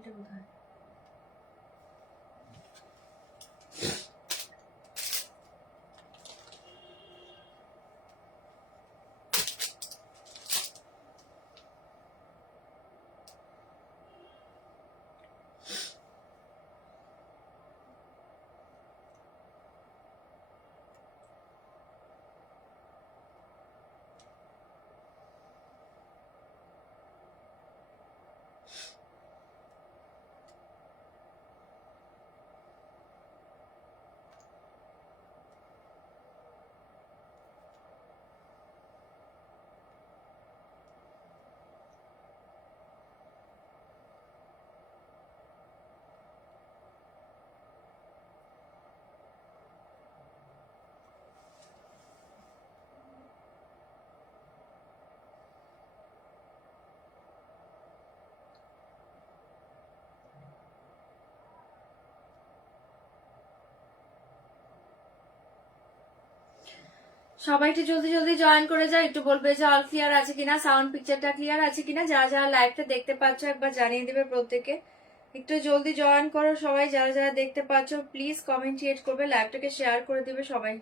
মোবাইলটা কোথায়? সবাই একটু জলদি জলদি জয়েন করে যাও, একটু বলবে যে অল ক্লিয়ার আছে কিনা, সাউন্ড পিকচারটা ক্লিয়ার আছে কিনা। যারা যারা লাইভটা দেখতে পাচ্ছ একবার জানিয়ে দিবে প্রত্যেকে। একটু জলদি জয়েন করো সবাই, যারা যারা দেখতে পাচ্ছ প্লিজ কমেন্ট করবে, লাইভটাকে শেয়ার করে দিবে সবাই।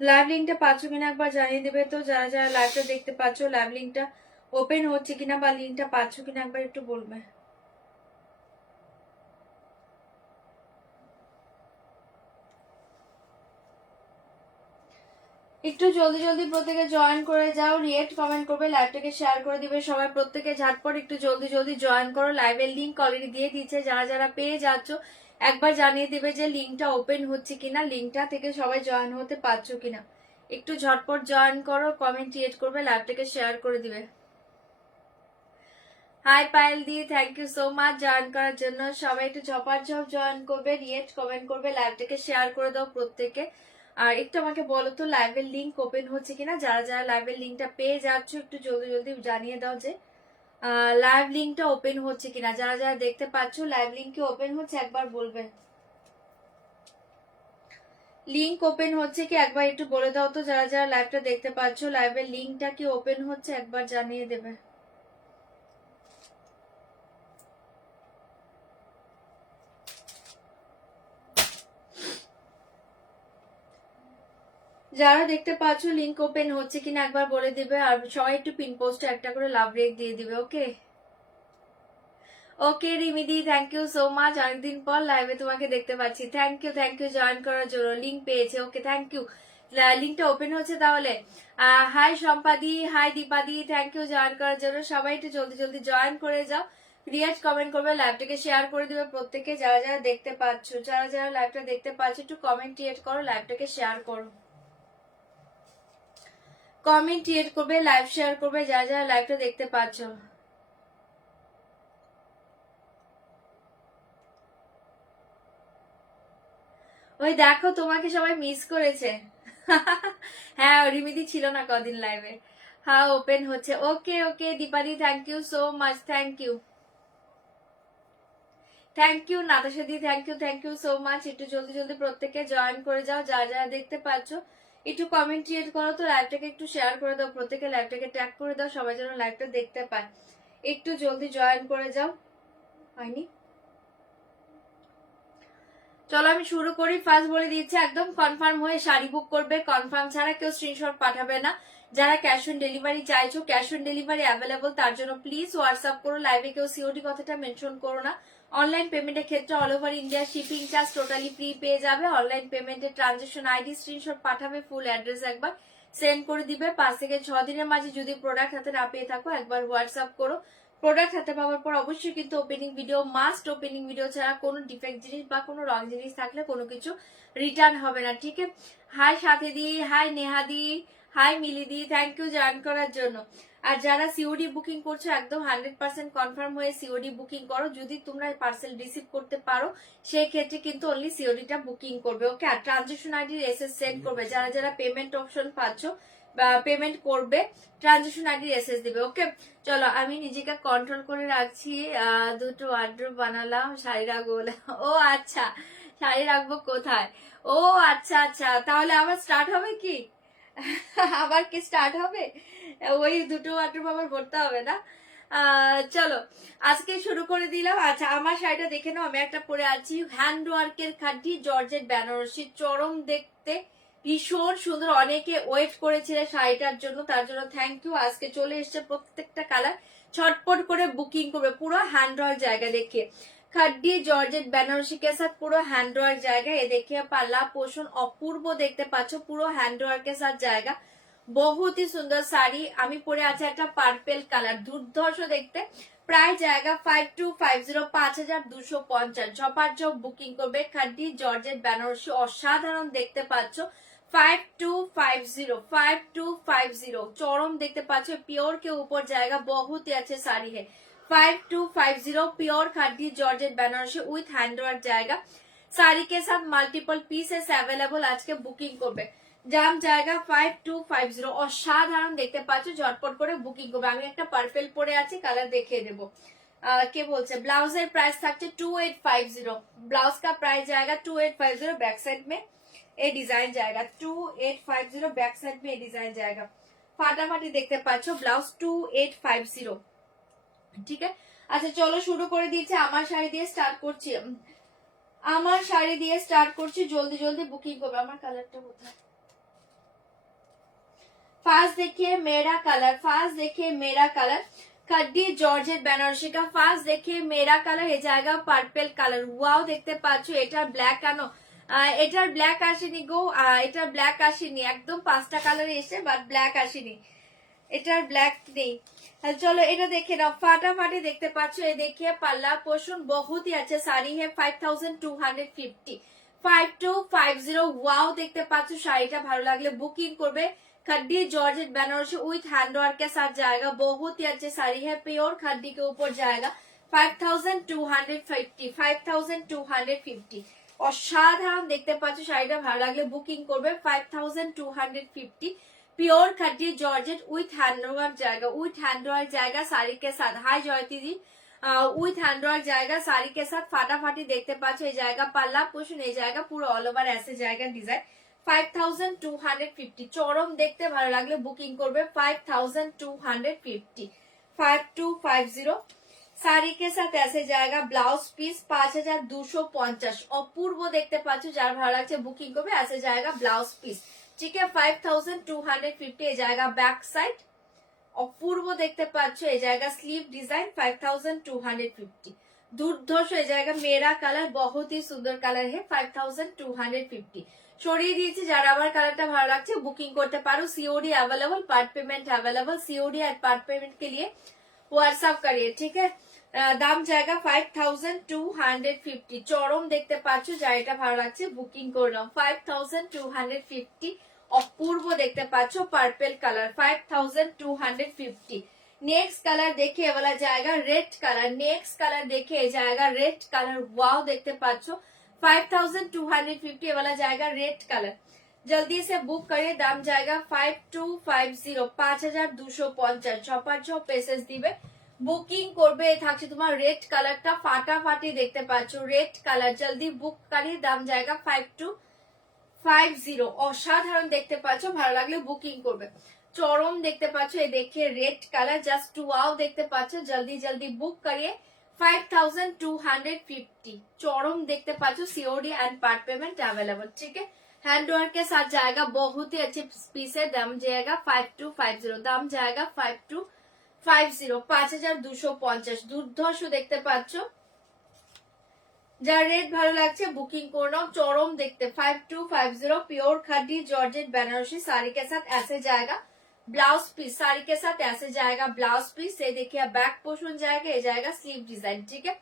লাইভ লিঙ্কটা পাচ্ছ কিনা একবার জানিয়ে দেবে তো, যারা যারা লাইভটা দেখতে পাচ্ছ লাইভ লিঙ্কটা ওপেন হচ্ছে কিনা বা লিঙ্কটা পাচ্ছ কিনা একবার একটু বলবে। একটু জলদি জলদি প্রত্যেকে জয়েন করে যাও, রিয়েক্ট কমেন্ট করবে, লাইভটাকে শেয়ার করে দিবে সবাই। প্রত্যেকে ঝটপট একটু জলদি জলদি জয়েন করো, লাইভের লিঙ্ক অলরেডি দিয়ে দিচ্ছে, যারা যারা পেয়ে যাচ্ছ একবার জানিয়ে দিবে যে লিঙ্কটা ওপেন হচ্ছে কিনা, লিঙ্কটা থেকে সবাই জয়েন হতে পারছো কিনা। একটু ঝটপট জয়েন করো, কমেন্ট ক্রিয়েট করবে, লাইভটাকে শেয়ার করে দিবে। হাই পায়েল দি, thank you so much join করার জন্য। সবাই একটু ঝপাঝপ জয়েন করবে, রিয়েক্ট কমেন্ট করবে, লাইভটাকে শেয়ার করে দাও প্রত্যেকে। আর একটু আমাকে বলো তো লাইভের লিঙ্ক ওপেন হচ্ছে কিনা, যারা যারা লাইভের লিঙ্কটা পেয়ে যাচ্ছ একটু জলদি জলদি জানিয়ে দাও যে লাইভ লিঙ্কটা ওপেন হচ্ছে কিনা। যারা যারা দেখতে পাচ্ছ লাইভ লিঙ্ক কি ওপেন হচ্ছে একবার বলবে। লিঙ্ক ওপেন হচ্ছে কি একবার একটু বলে দাও তো, যারা যারা লাইভটা দেখতে পাচ্ছ লাইভের লিঙ্কটা কি ওপেন হচ্ছে একবার জানিয়ে দেবে। যারা দেখতে পাচ্ছ লিংক ওপেন হচ্ছে কিনা একবার বলে দিবে, আর সবাই একটু পিন পোস্টে একটা করে লাভ রেক দিয়ে দিবে। ওকে ওকে রিমিদি, থ্যাংক ইউ সো মাচ, অনেকদিন পর লাইভে তোমাকে দেখতে পাচ্ছি। থ্যাংক ইউ জয়েন করার জন্য, লিংক পেয়েছে। ওকে থ্যাংক ইউ, লিংকটা ওপেন হচ্ছে তাহলে। হাই সম্পাদি, হাই দীপাদি, থ্যাংক ইউ জয়েন করার জন্য। সবাই একটু জলদি জলদি জয়েন করে যাও, রিয়াক্ট কমেন্ট করবে, লাইভটাকে শেয়ার করে দিবে প্রত্যেকে। যারা যারা দেখতে পাচ্ছ, যারা যারা লাইভটা দেখতে পাচ্ছ একটু কমেন্ট ক্রিয়েট করো, লাইভটাকে শেয়ার করো, কমেন্ট ক্রিয়েট করবে, লাইভ শেয়ার করবে, যারা যারা লাইভটা দেখতে পাচ্ছ। ওই দেখো তোমাকে সবাই মিস করেছে। হ্যাঁ রিমিদি ছিল না কদিন লাইভে। হ্যাঁ ওপেন হচ্ছে। ওকে ওকে দীপাদি, thank you so much, thank you নাতাশাদি, থ্যাংক ইউ সো মাচ। একটু জলদি জলদি প্রত্যেকে জয়েন করে যাও, যারা যারা দেখতে পাচ্ছ একটু কমেন্ট ক্রিয়েট করো তো, লাইভটাকে একটু শেয়ার করে দাও প্রত্যেকে, লাইভটাকে ট্যাগ করে দাও, সবাই যেন লাইভটা দেখতে পায়। একটু জলদি জয়েন করে যাও। হয়নি, চলো আমি শুরু করি। ফার্স্ট বলে দিচ্ছি একদম কনফার্ম হয়ে শাড়ি বুক করবে, কনফার্ম ছাড়া কেউ স্ক্রিনশট পাঠাবে না। যারা ক্যাশ অন ডেলিভারি চাইছো, ক্যাশ অন ডেলিভারি অ্যাভেলেবল, তার জন্য প্লিজ হোয়াটসঅ্যাপ করো, লাইভে কেউ সিওডি কথাটা মেনশন করো না। অনলাইন পেমেন্টের ক্ষেত্রে all over India shipping charge totally free পেয়ে যাবে। অনলাইন পেমেন্টের ট্রানজেকশন আইডি স্ক্রিনশট পাঠাবে, ফুল অ্যাড্রেস একবার সেন্ড করে দিবে। 5 থেকে 6 দিনের মাঝে যদি প্রোডাক্ট হাতে না পেয়ে থাকো একবার হোয়াটসঅ্যাপ করো। প্রোডাক্ট হাতে পাওয়ার পর অবশ্যই কিন্তু opening video must, opening video ছাড়া কোনো ডিফেক্ট জিনিস বা কোনো রং জিনিস থাকলে কোনো কিছু রিটার্ন হবে না, ঠিক আছে। হাই সাথে দি, হাই নেহাদি, হাই মিলিদি, থ্যাংক ইউ জয়েন করার জন্য। আর যারা সিওডি বুকিং করছো একদম 100% কনফার্ম হয়ে সিওডি বুকিং করো। যদি তোমরা পার্সেল রিসিভ করতে পারো সেই ক্ষেত্রে কিন্তু অনলি সিওডিটা বুকিং করবে, ওকে। আর ট্রানজেকশন আইডি এসএস সেন্ড করবে। যারা যারা পেমেন্ট অপশন পাচ্ছ বা পেমেন্ট করবে ট্রানজেকশন আইডি এসএস দিবে, ওকে। চলো আমি নিজেকে কন্ট্রোল করে রাখছি। দুটো ওয়ার্ড্রোব বানালাম, শাড়ি রাখবো বলে। ও আচ্ছা, শাড়ি রাখবো কোথায়? ও আচ্ছা আচ্ছা, তাহলে আবার স্টার্ট হবে কি? আবার কি স্টার্ট হবে? ওই দুটো ওয়ার্ড্রোব আবার ভরতে হবে না? চলো আজকে শুরু করে দিলাম। আচ্ছা আমার শাড়িটা দেখে নাও, আমি একটা পরে আছি হ্যান্ড ওয়ার্কের খাঁটি জর্জেট বেনারসি, চরম দেখতে, ভীষণ সুন্দর। অনেকে ওয়েট করেছিল শাড়িটার জন্য, তার জন্য থ্যাংক ইউ। আজকে চলে এসছে প্রত্যেকটা কালার, ছটপট করে বুকিং করবে। পুরো হ্যান্ড ওয়ার্ক জায়গা দেখে खड्डी जॉर्जेट बेनारसी के साथ পুরো হ্যান্ডওয়ার্ক জায়গা। এ দেখে পাল্লা পোষণ অপূর্ব দেখতে পাচ্ছ, পুরো হ্যান্ডওয়ার্কের সাথে জায়গা। বহুত ही সুন্দর শাড়ি। আমি পরে আছে একটা পার্পেল কালার, দুর্ধর্ষ দেখতে। প্রায় জায়গা 5250, 5250। ঝপাঝপ বুকিং করবে। খাড্ডি জর্জেট বেনারসি অসাধারণ দেখতে পাচ্ছ। 5250, 5250 চরম দেখতে পাচ্ছ। পিওর के ऊपर जाएगा, बहुत ही अच्छे साड़ी है। 5250 pure khadi georgette Banarasi with handwork जाएगा। साड़ी के साथ मल्टीपल पीसेस अवेलेबल। आज के बुकिंग করবে জাম জায়গা 5250 অসাধারণ দেখতে পাচ্ছ। ঝটপট করে বুকিং করবে। আমি একটা পার্পল পরে আছি, কালার দেখিয়ে দেব। কে বলছে ব্লাউজের প্রাইস থাকছে 2850। ब्लाउज का प्राइस जाएगा 2850। बैक साइड में ये डिजाइन जाएगा 2850। बैक साइड में ये डिजाइन जाएगा। ফাটাফাটি দেখতে পাচ্ছ ব্লাউজ 2850, ঠিক আছে। আচ্ছা চলো শুরু করে দিয়েছি। আমার শাড়ি দিয়ে স্টার্ট করছি, আমার শাড়ি দিয়ে স্টার্ট করছি। জলদি জলদি বুকিং করবে। আমার কালারটা কোথায়? फास्ट देखिए मेरा कलर, फास्ट देखिए मेरा कलर। खड्डी जॉर्जेट বেনারসি का फास्ट देखिए मेरा कलर। ये जाएगा পার্পল কালার। ওয়াও দেখতে পাচ্ছ। এটার ব্ল্যাক আনো, এটার ব্ল্যাক আসেনি গো, এটার ব্ল্যাক আসেনি। একদম পাঁচটা কালার এসে বাট ব্ল্যাক আসেনি, এটার ব্ল্যাক নেই। চলো এটা দেখে নাও, ফাটাফাটি দেখতে পাচ্ছ। এ দেখিয়ে পাল্লা পোষণ বহুত ही अच्छे साड़ी है। 5250, 5250। ওয়াও দেখতে পাচ্ছ। শাড়িটা ভালো লাগলে বুকিং করবে। खड्डी जॉर्जेट बेनारसी उइथ हैंडवर्क के साथ जाएगा। बहुत ही अच्छी साड़ी है, प्योर खड्डी के ऊपर जाएगा। 5250, 5250 অসাধারণ দেখতে পাচ্ছ। শাড়িটা ভালো লাগলে বুকিং করবে। 5250 pure khaddi georgette with handwork जाएगा, उइथ हैंडवर्क जाएगा साड़ी के साथ। हाय जयती जी, उइथ हैंडवर्क जाएगा साड़ी के साथ। फाटाफाटी देखते पाচ্ছ। এই জায়গা পাল্লা পোষণ, এই জায়গা পুরো অল ওভার ऐसे জায়গা ডিজাইন। 5250 চরম দেখতে ভালো লাগলে বুকিং করবে। 5250, 5250 साड़ी के साथ ऐसे जाएगा। ब्लाउज पीस 5250 অপূর্ব দেখতে পাচ্ছ। যার ভালো লাগছে বুকিং করবে। ऐसे जाएगा ब्लाउज पीस, ठीक है। 5250 ए जाएगा। बैक साइड অপূর্ব দেখতে পাচ্ছ। এই জায়গা স্লিভ ডিজাইন। 5250 দুর্ধর্ষ। এই জায়গা মেরা কালার, বহুত ही সুন্দর কালার है। 5250 সরিয়ে দিয়েছি। যারা আবার কালারটা ভালো লাগছে বুকিং করতে পারো। COD available, part payment available. COD और पार्ट पेमेंट के लिए व्हाट्सएप करिए, ठीक है। দাম জায়গা 5250 চরম দেখতে পাচ্ছ। যার এটা ভালো লাগছে বুকিং করে নাও। 5250 অপূর্ব দেখতে পাচ্ছ। Purple colour 5250। नेक्स्ट कलर देखिए वाला जाएगा रेड कलर। नेक्स्ट कलर देखिए जाएगा रेड कलर। वाओ देखते पाচ্ছ। 5250 वाला जाएगा रेड कलर। जल्दी से बुक करिए। दाम जाएगा 5250, 5250। ঝপাঝপ পেসেস দিবে, বুকিং করবে। থাকছে তোমার রেড কালারটা, ফাটাফাটি দেখতে পাচ্ছ রেড কালার। জলদি বুক করিয়ে। দাম जाएगा 5250। অসাধারণ দেখতে পাচ্ছ। ভালো লাগলে বুকিং করবে। চরম দেখতে পাচ্ছ। এই দেখে রেড কালার জাস্ট ওয়াও দেখতে পাচ্ছ। জলদি জলদি বুক করিয়ে। 5250 চরম দেখতে পাচ্ছ। COD and part payment available, ठीक है। हैंडवर्क के साथ जाएगा। बहुत ही अच्छे पीस है। दाम जाएगा 5250। दाम जाएगा 5250, 5250। দুর্ধর্ষ দেখতে পাচ্ছ। যার রেট ভালো লাগছে বুকিং করে নাও। চরম দেখতে 5250 प्योर खड्डी जॉर्जेट बनारसी साड़ी के साथ ऐसे जाएगा। ब्लाउज पीस साड़ी के साथ ऐसे जाएगा। ब्लाउज पीस ये देखिए बैक पोर्शन जाएगा। ये जाएगा स्लीव डिजाइन, ठीक है।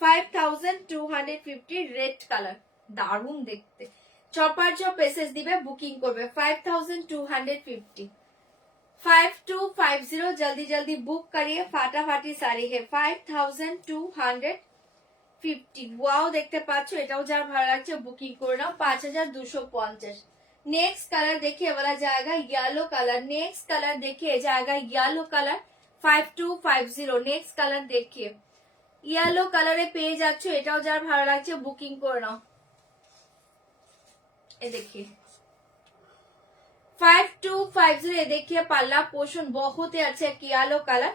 5250 रेड कलर, দারুণ দেখতে। চপার চপ পেসেস দিবে, বুকিং করবে। 5250। 5250 जल्दी जल्दी बुक करिए, फाटाफाटी साड़ी है 5250। ওয়াও দেখতে পাচ্ছ, এটাও যার ভালো লাগছে বুকিং করে নাও 5250। नेक्स्ट कलर देखिए वाला जाएगा येलो कलर, नेक्स्ट कलर देखिए जाएगा येलो कलर 5250। नेक्स्ट कलर देखिए येलो कलरे পেয়ে যাচ্ছ, এটাও যার ভালো লাগছে বুকিং করে নাও। ये देखिए 5250। ये देखिए पल्ला पोर्शन बहुत ही अच्छा येलो कलर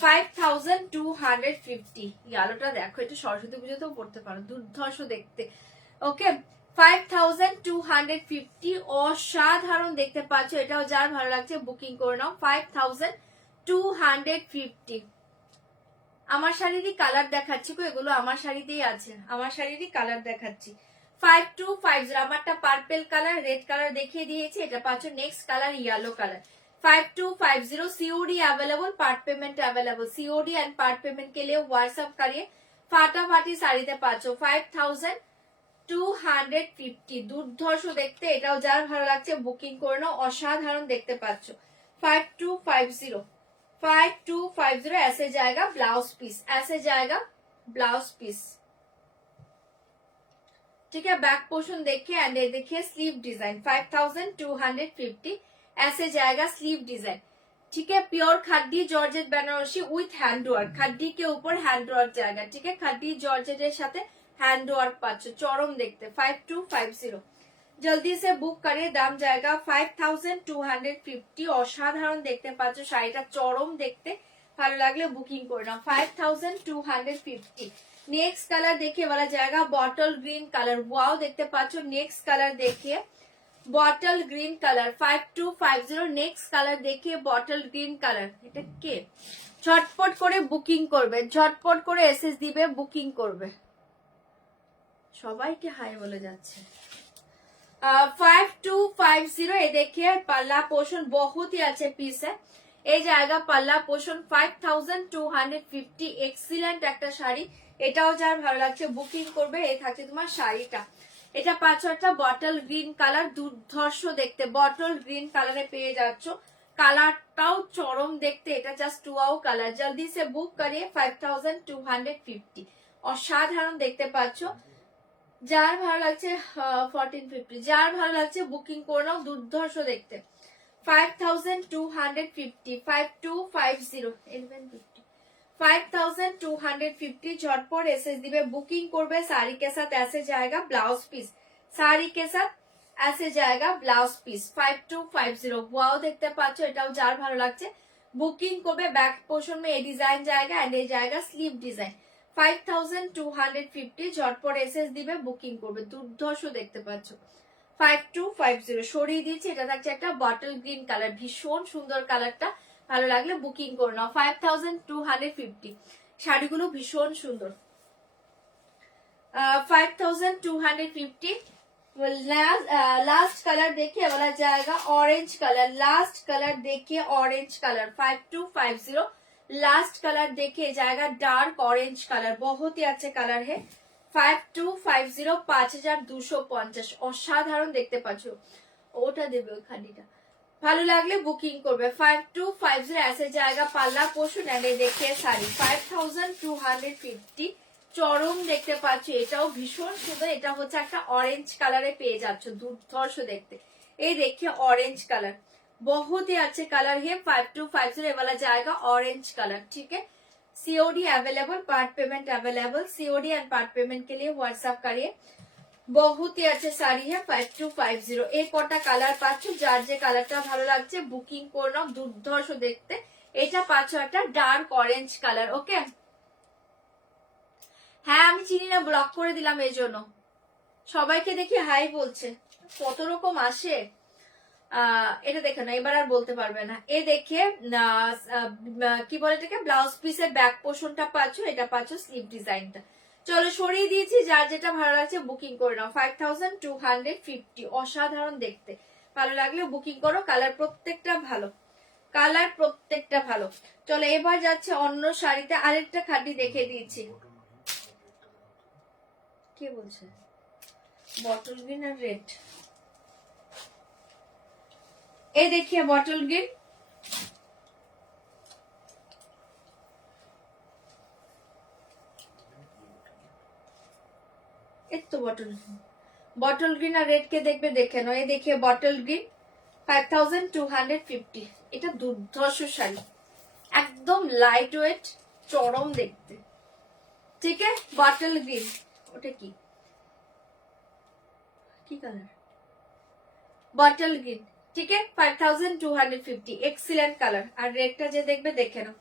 5250। येलोটা দেখো, এটা সরস্বতী পুজোতেও পড়তে পারো, দুর্ধর্ষ দেখতে। ওকে 5250 অসাধারণ দেখতে পাচ্ছ, এটাও যার ভালো লাগছে বুকিং করে নাও 5250। আমার শাড়িরই কালার দেখাচ্ছি গো, এগুলো আমার শাড়িতেই আছে, আমার শাড়িরই কালার দেখাচ্ছি 5250। আমারটা পার্পল কালার, রেড কালার দেখিয়ে দিয়েছি, এটা পাচ্ছ next colour yellow colour 5250। COD available, part payment available. COD and part payment के लिए व्हाट्सएप करिए, फाटाफाटी শাড়িতে পাচ্ছ 5250। দুর্ধর্ষ দেখতে, এটাও যার ভালো লাগছে বুকিং করে নাও, অসাধারণ দেখতে পাচ্ছ 5250। ऐसे जाएगा ब्लाउज पीस, ऐसे जाएगा ब्लाउज पीस, ठीक है। बैक पोर्शन देखिए एंड ये देखिए स्लीव डिजाइन 5250। ऐसे जाएगा स्लीव डिजाइन, ठीक है। Pure khaddi georgette Banarasi with hand work, khaddi के ऊपर हैंड वर्क जाएगा, ठीक है। खड्डी जॉर्जेटेर साथे हैंड वर्क पाচ্ছ, চরম দেখতে 5250। जल्दी से बुक करिए, दाम जाएगा 5250। অসাধারণ দেখতে পাচ্ছ, শাড়িটা চরম দেখতে, ভালো লাগলে বুকিং করে নাও 5250। नेक्स्ट कलर देखिए वाला जाएगा बॉटल ग्रीन कलर, वाओ देखते पाচ্ছ। नेक्स्ट कलर देखिए bottle green colour 5250। Next colour देखिए बॉटल ग्रीन कलर, এটা কে ঝটপট করে বুকিং করবে, ঝটপট করে এসএস দিবে, বুকিং করবে। সবাইকে হাই বলে যাচ্ছে 5250। ये देखिए पल्ला पोर्शन बहुत ही अच्छे पीस है, এই জায়গা পাল্লা পোর্শন 5250। এক্সিলেন্ট একটা শাড়ি, এটাও যার ভালো লাগছে বুকিং করবে। এই থাকছে তোমার শাড়িটা, এটা পাচ্ছ একটা বটল গ্রিন কালার, দুর্ধর্ষ দেখতে বটল গ্রিন কালারে পেয়ে যাচ্ছ, কালারটাও চরম দেখতে, এটা জাস্ট ওয়াও কালার। জলদি সে বুক করিয়ে 5250। অসাধারণ দেখতে পাচ্ছ, যার ভালো লাগছে 1450, যার ভালো লাগছে বুকিং করে নাও, দুর্ধর্ষ দেখতে 5250। 5250 झटपट एसएस दिबे, बुकिंग करबे। साड़ी के साथ ऐसे जाएगा ब्लाउज पीस, साड़ी के साथ ऐसे जाएगा ब्लाउज पीस 5250। वाओ देखते पाচ্ছ, এটাও যার ভালো লাগছে বুকিং করবে। बैक पोर्शन में ये डिजाइन जाएगा एंड ये जाएगा स्लीव डिजाइन 5250। झटपट एसएस दिबे, बुकिंग करबे, দুর্ধর্ষ দেখতে পাচ্ছ 5250। সরিয়ে দিচ্ছি, এটা থাকছে একটা বটল গ্রিন কালার, ভীষণ সুন্দর কালারটা, ভালো লাগলে বুকিং করে নাও 5250। শাড়িগুলো ভীষণ সুন্দর 5250। लास्ट कलर देखिए वाला जाएगा ऑरेंज कलर, लास्ट कलर देखिए ऑरेंज कलर 5250। लास्ट कलर देखिए जाएगा डार्क ऑरेंज कलर, बहुत ही अच्छे कलर है 5250। 5250 অসাধারণ দেখতে পাচ্ছ, ওটা দেবে ওই খানিটা, ভালো লাগলে বুকিং করবে 5250। ऐसे जाएगा পাল্লা পোর্শন এন্ড देखिए শাড়ি 5250। চরম দেখতে পাচ্ছ, এটাও ভীষণ সুন্দর, এটা হচ্ছে একটা অরেঞ্জ কালারে পেয়ে যাচ্ছ, দুর্ধর্ষ দেখতে। এই देखिए ऑरेंज कलर, बहुत ही अच्छे कलर है 5250। ये वाला जाएगा ऑरेंज कलर, ठीक है। COD available, part payment available. COD and part payment के लिए व्हाट्सएप करिए। बहुत ही अच्छे শাড়ি है 5250। এই কটা কালার পাচ্ছ, যার যে কালারটা ভালো লাগছে বুকিং করে নাও, দুর্ধর্ষ দেখতে। এটা পাচ্ছ একটা ডার্ক অরেঞ্জ কালার, ওকে। হ্যাঁ আমি চিনি না, ব্লক করে দিলাম এই জন্য। সবাইকে দেখি হাই বলছে, কত রকম আসে। এটা দেখে না, এবার আর বলতে পারবে না। এ দেখে কি বলে এটাকে, ব্লাউজ পিসের ব্যাক পোর্শনটা পাচ্ছ, এটা পাচ্ছ স্লিভ ডিজাইনটা। চলো সরিয়ে দিয়েছি, যার যেটা ভালো লাগছে বুকিং করে নাও 5250। অসাধারণ দেখতে, ভালো লাগলে বুকিং করো। কালার প্রত্যেকটা ভালো, কালার প্রত্যেকটা ভালো। চলো এবার যাচ্ছে অন্য শাড়িতে, আরেকটা খাটি দেখে দিয়েছি। কে বলছে বটল গ্রিন আর রেড, এই देखिए बॉटल ग्रीन এই তো বটল গ্রিন আর রেড কে দেখবে দেখে নাও। এই দেখিয়ে বটল গ্রিন 5250। এটা দুর্ধর্ষ শাড়ি, একদম লাইট ওয়েট, চরম দেখতে। ঠিক আছে, বটল গ্রিন, ওটা কি কালার? বটল গ্রিন, ঠিক আছে, 5250, এক্সিলেন্ট কালার। আর রেডটা যে দেখবে দেখে নাও,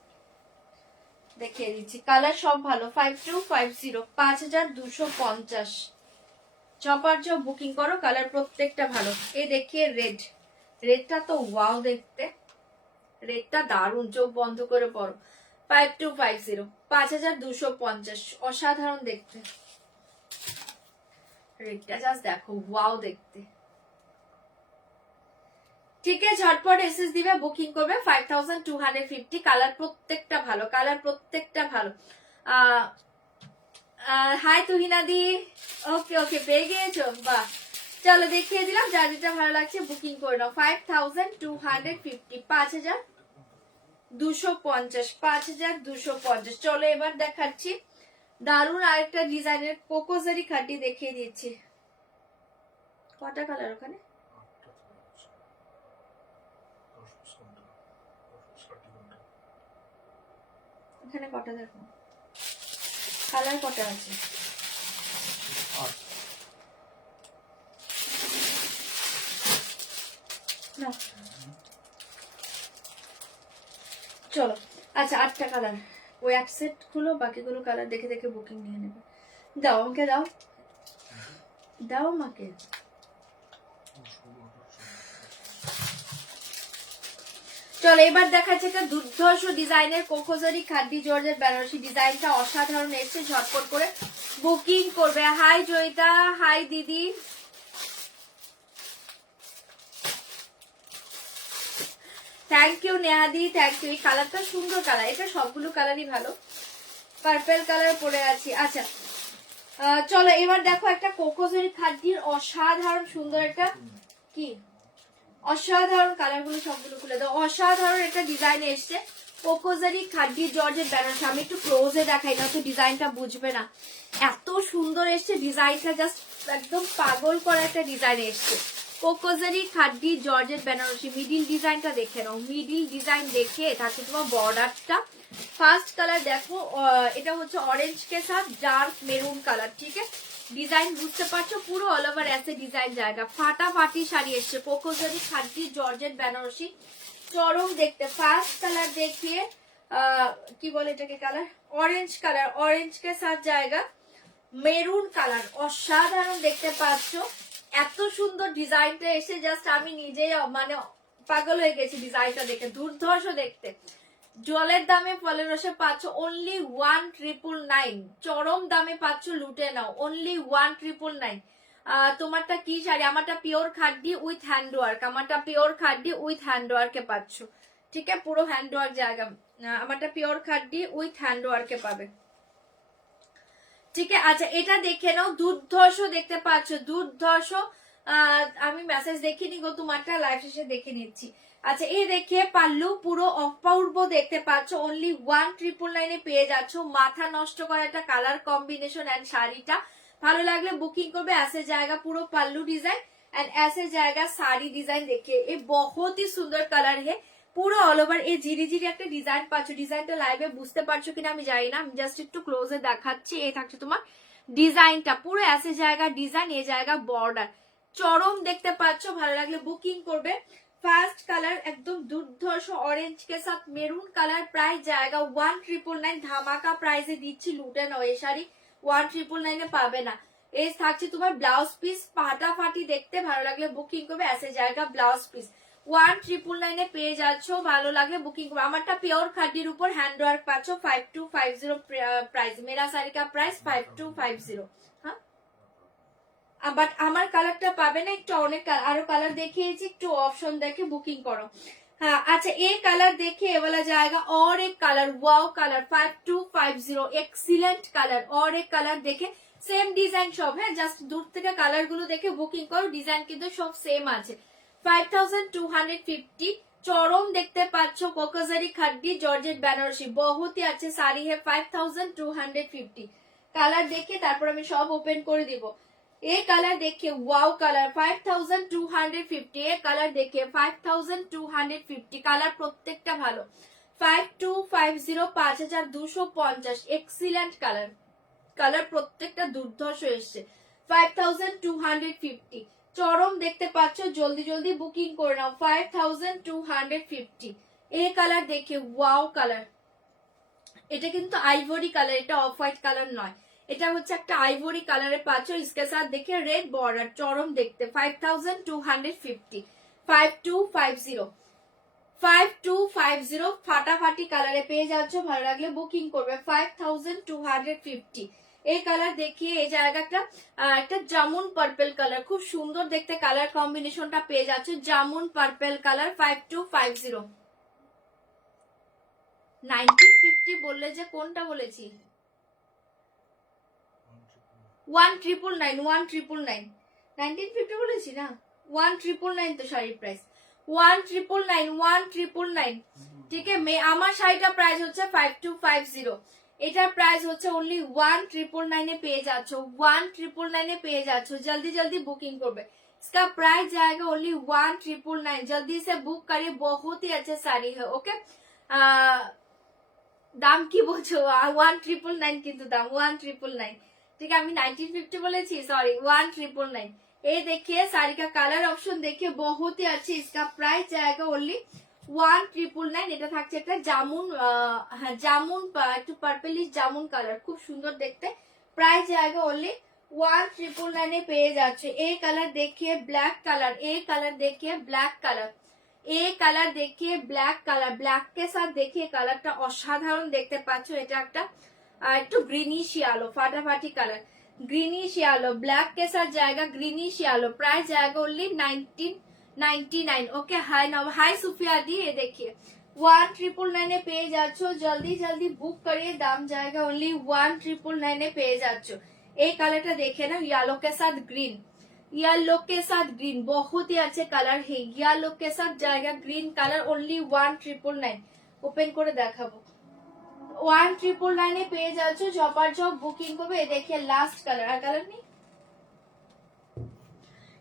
দেখিয়ে দিচ্ছি। কালার সব ভালো। 5250, 5250। চপার চপ বুকিং করো, কালার প্রত্যেকটা ভালো। এই দেখিয়ে রেড, রেডটা তো ওয়াও দেখতে, রেডটা দারুণ, চোখ বন্ধ করে পড়ো। 5250, 5250, অসাধারণ দেখতে। রেডটা জাস্ট দেখো, ওয়াও দেখতে। ঠিক আছে, ঝটপট এসএস দিবে, বুকিং করবে। 5250, কালার প্রত্যেকটা ভালো, কালার প্রত্যেকটা ভালো। হাই তুহিনা দি, ওকে ওকে, পেয়ে গিয়েছো, বাহ। চলো দেখিয়ে দিলাম, যার যেটা ভালো লাগছে বুকিং করে নাও। 5250, 5250, 5250। চলো এবার দেখাচ্ছি দারুণ আরেকটা ডিজাইনের কোকোজারি খাটি দেখিয়ে দিচ্ছি। কটা কালার ওখানে? এখানে কটা দেখো, কালার কটা আছে? না, চলো আচ্ছা, 8টা কালার। ওই এক সেট খুলো, বাকিগুলো কালার দেখে দেখে বুকিং নিয়ে নেবে। দাও আমাকে, দাও দাও আমাকে। চলো এবার দেখাচ্ছে একটা দুর্ধর্ষ ডিজাইনের কোকোজারি খাড্ডি জর্জের বেনারসি। ডিজাইনটা অসাধারণ এসছে, ঝটপট করে বুকিং করবে। হাই জয়িতা, হাই দিদি, থ্যাংক ইউ নেহাদি, থ্যাংক ইউ। এই কালারটা সুন্দর কালার, এটা সবগুলো কালারই ভালো। পার্পল কালার পরে আছি। আচ্ছা চলো এবার দেখো একটা কোকোজারি খাড্ডির অসাধারণ সুন্দর একটা, কি অসাধারণ কালার গুলো সবগুলো খুলে দাও। অসাধারণ একটা ডিজাইন এসছে কোকোজারি খাড্ডি জর্জের বেনারসি। আমি একটু ক্লোজে দেখাই, না তো ডিজাইনটা বুঝবে না। এত সুন্দর এসছে ডিজাইনটা, জাস্ট একদম পাগল করা একটা ডিজাইন এসছে। কোকোজারি খাড্ডি জর্জের বেনারসি। মিডিল ডিজাইনটা দেখে নাও, মিডিল ডিজাইন দেখে থাকে তোমার বর্ডারটা। ফার্স্ট কালার দেখো, এটা হচ্ছে অরেঞ্জ কে সাথ ডার্ক মেরুন কালার। ঠিক আছে, ডিজাইন বুঝতে পারছো, পুরো অল ওভার এসে ডিজাইন জায়গা। ফাটাফাটি শাড়ি এসছে কোকোজারি খাড্ডি জর্জেট বেনারসি, চরম দেখতে। ফার্স্ট কালার দেখিয়ে কি বলে এটাকে, কালার অরেঞ্জ কালার, অরেঞ্জ কে সাথ জায়গা মেরুন কালার, অসাধারণ দেখতে পাচ্ছ। এত সুন্দর ডিজাইনটা এসে জাস্ট আমি নিজেই মানে পাগল হয়ে গেছি ডিজাইনটা দেখে, দুর্ধর্ষ দেখতে। জলের দামে ফলের রসে পাচ্ছ অনলি 1999, চরম দামে পাচ্ছ, লুটে নাও। অনলি 1999। তোমারটা কি শাড়ি? আমারটা পিওর খাড্ডি উইথ হ্যান্ডওয়ার্ক, আমারটা পিওর খাড্ডি উইথ হ্যান্ডওয়ার্কে পাচ্ছ। ঠিক আছে, পুরো হ্যান্ডওয়ার্ক জায়গা। আমারটা পিওর খাড্ডি উইথ হ্যান্ডওয়ার্কে পাবে। ঠিক আছে, আচ্ছা এটা দেখে নাও, দুর্ধর্ষ দেখতে পাচ্ছ, দুর্ধর্ষ। আমি মেসেজ দেখিনি গো, তোমারটা লাইভ শেষে দেখে নিচ্ছি। আচ্ছা এই দেখে পাল্লু পুরো অপূর্ব দেখতে পাচ্ছ, অনলি 1999 পেয়ে যাচ্ছ। মাথা নষ্ট করা একটা কালার কম্বিনেশন এন্ড শাড়িটা ভালো লাগলে বুকিং করবে। ऐसे জায়গা পুরো পাল্লু ডিজাইন एंड ऐसे জায়গা শাড়ি ডিজাইন দেখে এ বহুত ही সুন্দর কালার হে। পুরো অল ওভার এই জিরি জিরি একটা ডিজাইন পাচ্ছ। ডিজাইনটা লাইভে বুঝতে পারছো কিনা আমি জানি না, আমি জাস্ট একটু ক্লোজে দেখাচ্ছি। এই থাকছে তোমার ডিজাইনটা, পুরো ऐसे জায়গা ডিজাইন, এই জায়গা বর্ডার, চরম দেখতে পাচ্ছ। ভালো লাগলে বুকিং করবে। ফার্স্ট কালার একদম দুর্ধর্ষ অরেঞ্জ কে সাথ মেরুন কালার, প্রাইস জায়গা 1999, ধামাকা প্রাইসে দিচ্ছি, লুটে নাও। এই শাড়ি 1999 পাবে না। এই থাকছে তোমার ব্লাউজ পিস, ফাটাফাটি দেখতে, ভালো লাগলে বুকিং করবে। ऐसे জায়গা ব্লাউজ পিস 1999 পেয়ে যাচ্ছ, ভালো লাগলে বুকিং করবে। আমারটা পিওর খাড্ডির উপর হ্যান্ডওয়ার্ক পাচ্ছ। 5250 প্রাইস, মেরা শাড়ি কা প্রাইস 5250। হ্যাঁ, বাট আমার কালারটা পাবে না, একটু অনেক আরো কালার দেখিয়েছি, একটু অপশন দেখে বুকিং করো। हाँ अच्छा, एक कलर देखिए, ये वाला जाएगा। और एक colour, wow colour 5250, excellent colour. और एक कलर देखे, सेम डिजाइन सब है, जस्ट दूर থেকে কালার গুলো দেখে বুকিং করো। ডিজাইন কিন্তু সব সেম আছে। 5250, চরম দেখতে পাচ্ছ। কোকোজারি খাড্ডি জর্জেট বেনারসি, বহুত ही अच्छे साड़ी है। 5250 কালার দেখে তারপর আমি সব ওপেন করে দিব। ये कलर देखिए वाओ कलर 5250 ये कलर देखिए 5250 কালার প্রত্যেকটা ভালো 5250 5250 এক্সিলেন্ট কালার কালার প্রত্যেকটা দুর্ধর্ষ এসছে 5250 চরম দেখতে পাচ্ছ জলদি জলদি বুকিং করে নাও 5250 এই কালার দেখে ওয়াও কালার এটা কিন্তু আইভরি কালার এটা অফ হোয়াইট কালার নয় এটা হচ্ছে একটা আইভরি কালারে পাচ্ছ इसके साथ देखिए রেড বর্ডার চরম দেখতে 5250 5250 5250 ফাটাফাটি কালারে পেয়ে যাচ্ছ ভালো লাগলে বুকিং করবে 5250 এই কালার দেখিয়ে এই জায়গাটা একটা জামুন পার্পল কালার খুব সুন্দর দেখতে কালার কম্বিনেশনটা পেয়ে যাচ্ছ জামুন পার্পল কালার 5250 1950 বললে যে কোনটা বলেছি 1999 1950 বলেছি না 1999 তো শাড়ির প্রাইস 1999 ঠিক আছে আমার শাড়িটা প্রাইস হচ্ছে 5250 এটার প্রাইস হচ্ছে ओनली 1999 এ পেয়ে যাচ্ছ 1999 এ পেয়ে যাচ্ছ जल्दी जल्दी बुकिंग করবে इसका प्राइस जाएगा ओनली 1999 जल्दी से बुक करिए बहुत ही अच्छे साड़ी है ओके দাম কি বলছো 1999 কিন্তু দাম 1999 ठीक है আমি 1950 বলেছি सॉरी 1999 ये देखिए साड़ी का कलर ऑप्शन देखिए बहुत ही अच्छी इसका प्राइस जाएगा ओनली 1999 এটা থাকছে একটা জামুন হ্যাঁ জামুন একটু পার্পলিশ জামুন কালার খুব সুন্দর দেখতে প্রাইস जाएगा ओनली 1999 এ পেয়ে যাচ্ছে এই কালার देखिए ব্ল্যাক কালার এই কালার देखिए ব্ল্যাক কালার এই কালার देखिए ব্ল্যাক কালার ব্ল্যাক के साथ देखिए কালারটা অসাধারণ দেখতে পাচ্ছো এটা একটা একটু গ্রিনিশ येलो ফাটাফাটি কালার ग्रीनिश येलो ब्लैक के साथ जाएगा ग्रीनिश येलो प्राइस जाएगा ओनली 1999 ओके हाय नव हाय सुफिया दी ये देखिए 1999 पे जाच्छो जल्दी जल्दी बुक करिए दाम जाएगा ओनली 1999 पे जाच्छो एक कलरটা দেখে না येलो के साथ ग्रीन बहुत ही अच्छे कलर है येलो के साथ जाएगा ग्रीन कलर ओनली 1999 ओपन করে দেখাবো 1999 পেয়ে যাচ্ছ জপার জব বুকিং করবে এই देखिए লাস্ট কালার আর কালার নেই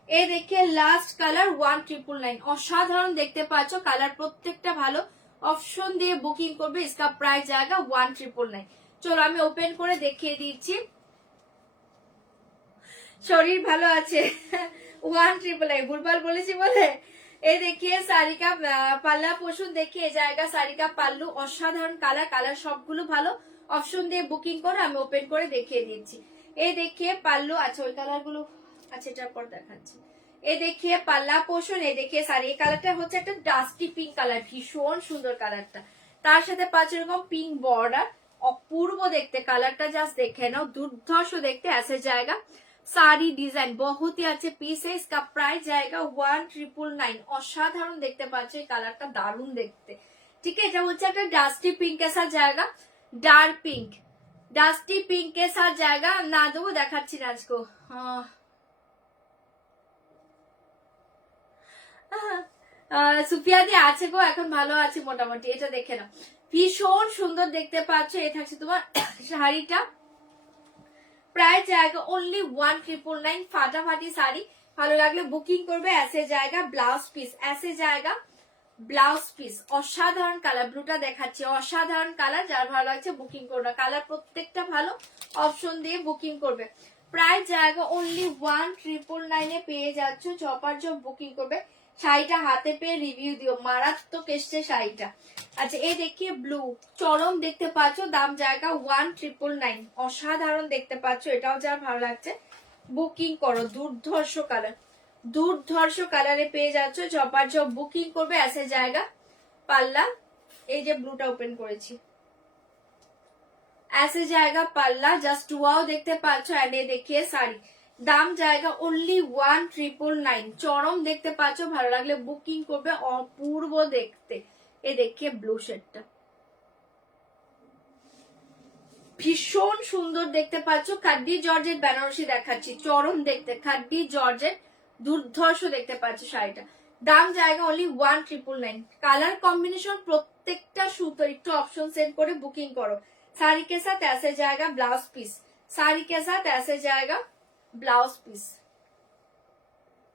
এই देखिए লাস্ট কালার 1999 অসাধারণ দেখতে পাচ্ছ কালার প্রত্যেকটা ভালো অপশন দিয়ে বুকিং করবে इसका प्राइस जाएगा 1999 চলো আমি ওপেন করে দেখিয়ে দিচ্ছি শরীর ভালো আছে 1999 ভুলভাল বলেছি বলে ये देखिए साड़ी का पाल्ला पोषण देखिए जाएगा साड़ी का पाल्लू असाधारण कालर कालर सबगुलो भालो ऑप्शन दिए बुकिंग करो আমি ওপেন করে দেখিয়ে দিচ্ছি এই देखिए पाल्लू আচ্ছা ওই কালারগুলো আচ্ছা এটার পর দেখাচ্ছি এই देखिए পাল্লা পোষণ এই देखिए শাড়ি এই কালারটা হচ্ছে একটা ডাস্টি পিঙ্ক কালার ভীষণ সুন্দর কালারটা তার সাথে পাঁচ এরকম পিঙ্ক বর্ডার অপূর্ব দেখতে কালারটা জাস্ট দেখে নাও দুর্ধর্ষ দেখতে ऐसे जाएगा साड़ी डिजाइन बहुत ही अच्छे पीस है इसका प्राइस जाएगा 1999 असाधारण देखते पाচ্ছ এই কালারটা দারুণ দেখতে ठीक है এটা হচ্ছে একটা ডাস্টি পিঙ্ক के साथ जाएगा डार्क पिंक ডাস্টি পিঙ্ক के साथ जाएगा না দেবো দেখাচ্ছি না আজকে সুফিয়া দি আছে গো এখন ভালো আছে মোটামুটি এটা দেখে নাও ভীষণ সুন্দর দেখতে পাচ্ছ এই থাকছে তোমার শাড়িটা प्राइस जाएगा ओनली 1999 फाटाफाटी साड़ी ভালো লাগলে বুকিং করবে ऐसे जाएगा ब्लाउज पीस ऐसे जाएगा ब्लाउज पीस অসাধারণ কালার ব্লুটা দেখাচ্ছি অসাধারণ কালার যার ভালো লাগছে বুকিং করবে কালার প্রত্যেকটা ভালো অপশন দিয়ে বুকিং করবে प्राइस जाएगा ओनली 1999 এ পেয়ে যাচ্ছ চপার জব বুকিং করবে শাড়িটা হাতে পেয়ে রিভিউ দিও মারাত্মক এসছে শাড়িটা আচ্ছা এই দেখিয়ে ব্লু চরম দেখতে পাচ্ছ দাম জায়গা 1999 অসাধারণ দেখতে পাচ্ছ এটাও যার ভালো লাগছে বুকিং করো দুর্ধর্ষ কালারে পেয়ে যাচ্ছ চপার জব বুকিং করবে ऐसे जाएगा পাল্লা এই যে ব্লুটা ওপেন করেছি ऐसे जाएगा পাল্লা জাস্ট ওয়াও দেখতে পাচ্ছ এন্ড এই দেখিয়ে শাড়ি দাম জায়গা ओनली 1999 চরম দেখতে পাচ্ছ ভালো লাগলে বুকিং করবে অপূর্ব দেখতে এই দেখিয়ে ব্লু শেডটা ভীষণ সুন্দর দেখতে পাচ্ছ খাদ্দি জর্জেট বেনারসি দেখাচ্ছি চরম দেখতে খাদ্দি জর্জেট দুর্ধর্ষ দেখতে পাচ্ছ শাড়িটা দাম জায়গা ओनली 1999 কালার কম্বিনেশন প্রত্যেকটা সুন্দর একটু অপশন সেন্ড করে বুকিং করো साड़ी के साथ ऐसे जाएगा ब्लाउज पीस साड़ी के साथ ऐसे जाएगा ब्लाउज पीस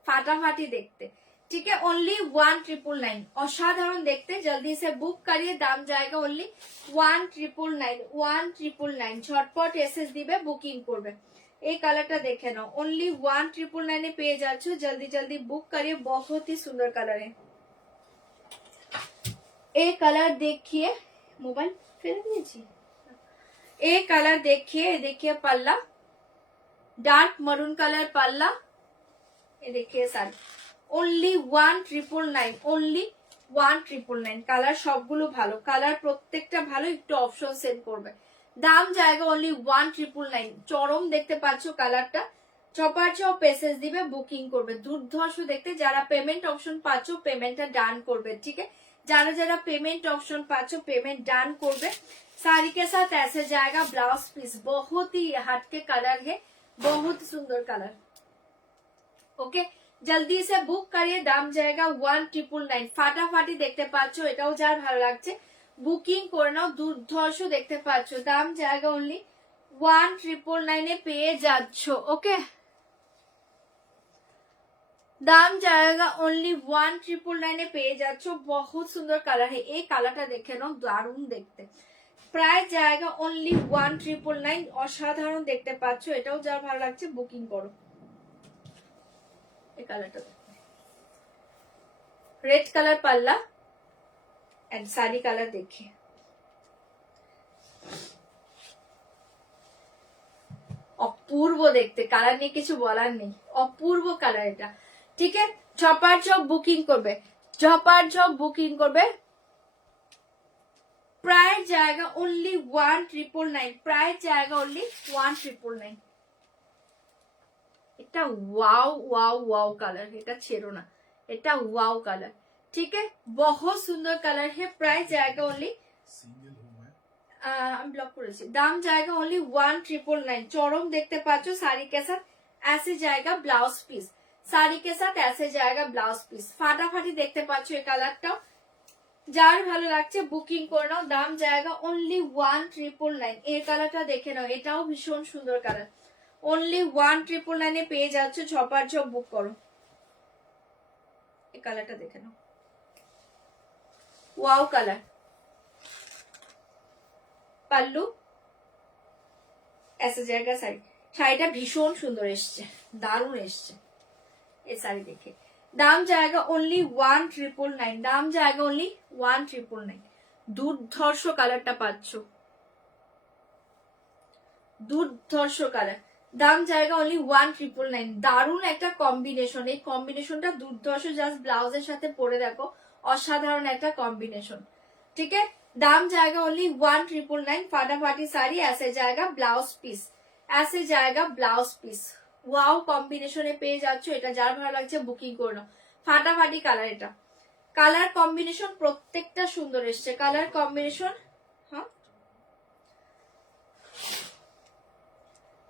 फाटाफाटी देखते, ठीक है। ओनली 1999, असाधारण देखते, जल्दी से बुक करिए, दाम जाएगा ओनली 1999 झटपट एसएस दिबे बुकिंग করবে। এই কালারটা দেখে নাও, ओनली 1999 পেয়ে যাচ্ছ, जल्दी जल्दी बुक करिए, बहुत ही सुंदर कलर है। এই কালার देखिए, मोबाइल ফেলে দিয়েছি। এই কালার देखिए पल्ला, डार्क मरून कलर पल्ला, ये देखिए साड़ी, ओनली 1999, ओनली 1999। কালার সবগুলো ভালো, কালার প্রত্যেকটা ভালো, একটু অপশন সেন্ড করবে। দাম জায়গা ओनली 1999, চরম দেখতে পাচ্ছ কালারটা, চপার চপ এসএস দিবে বুকিং করবে, দুর্ধর্ষ দেখতে। যারা পেমেন্ট অপশন পাচ্ছ পেমেন্টটা ডান করবে, ঠিক है। যারা যারা পেমেंट ऑप्शन पाচ্ছ पेमेंट डन করবে। साड़ी के साथ ऐसे जाएगा ब्लाउज पीस, बहुत ही हटके कलर है, बहुत सुंदर कलर। ओके, जल्दी से बुक करिए, दाम जाएगा 1999। ফাটাফাটি দেখতে পাচ্ছ, এটাও যার ভালো লাগছে বুকিং করে নাও, দুর্ধর্ষ দেখতে পাচ্ছ। দাম জায়গা ओनली 1999 এ পেয়ে যাচ্ছ। ওকে, दाम जाएगा ओनली 1999 পেয়ে যাচ্ছ, बहुत सुंदर कलर है। এই কালারটা দেখে নাও, দারুণ দেখতে। প্রাইস জায়গা ओनली 1999, অসাধারণ দেখতে পাচ্ছ, এটাও যার ভালো লাগছে বুকিং করো। এই কালারটা रेड कलर पल्ला एंड साड़ी कलर देखिए, অপূর্ব দেখতে, কালার নিয়ে কিছু বলার নেই, অপূর্ব কালার এটা, ঠিক है। ঝপার ঝপ বুকিং করবে, ঝপার ঝপ বুকিং করবে। প্রাইস জায়গা ओनली 1999, প্রাইস জায়গা ओनली 1999। এটা ওয়াও ওয়াও ওয়াও কালার, এটা ছেড়ো না, এটা ওয়াও কালার, ठीक है, बहुत सुंदर कलर है। प्राइस जाएगा ओनली, আমি ব্লক করেছি। দাম जाएगा ओनली 1999, চরম দেখতে পাচ্ছ। শাড়ি के साथ ऐसे जाएगा ब्लाउज पीस, শাড়ি के साथ ऐसे जाएगा ब्लाउज पीस, ফাটাফাটি দেখতে পাচ্ছ। এই কালারটাও যার ভালো লাগছে বুকিং করে নাও, দাম जाएगा ओनली 1999। এই কালারটা দেখে নাও, এটাও ভীষণ সুন্দর কালার, ओनली 1999 এ পেয়ে যাচ্ছ, ঝপার ঝপ বুক করো। এই কালারটা দেখে নাও, ওয়াও কালার, পাল্লু ऐसे जाएगा শাড়ি, শাড়িটা ভীষণ সুন্দর এসছে, দারুণ এসছে। এই শাড়ি দেখে দাম जाएगा ओनली 1999, দাম जाएगा ओनली 1999। দুর্ধর্ষ কালারটা পাচ্ছ, দুর্ধর্ষ কালার, দাম जाएगा ओनली 1999। দারুণ একটা কম্বিনেশন, এই কম্বিনেশনটা দুর্ধর্ষ, জাস্ট ব্লাউজের সাথে পরে দেখো, অসাধারণ একটা কম্বিনেশন, ठीक है। दाम जाएगा ओनली 1999। फाटाफाटी साड़ी, ऐसे जाएगा ब्लाउज पीस, ऐसे जाएगा ब्लाउज पीस, ওয়াও কম্বিনেশনে পেয়ে যাচ্ছ। এটা যার ভালো লাগছে বুকিং করে নাও, ফাটাফাটি কালার। এটা কালার কম্বিনেশন প্রত্যেকটা সুন্দর এসছে, কালার কম্বিনেশন। हाँ,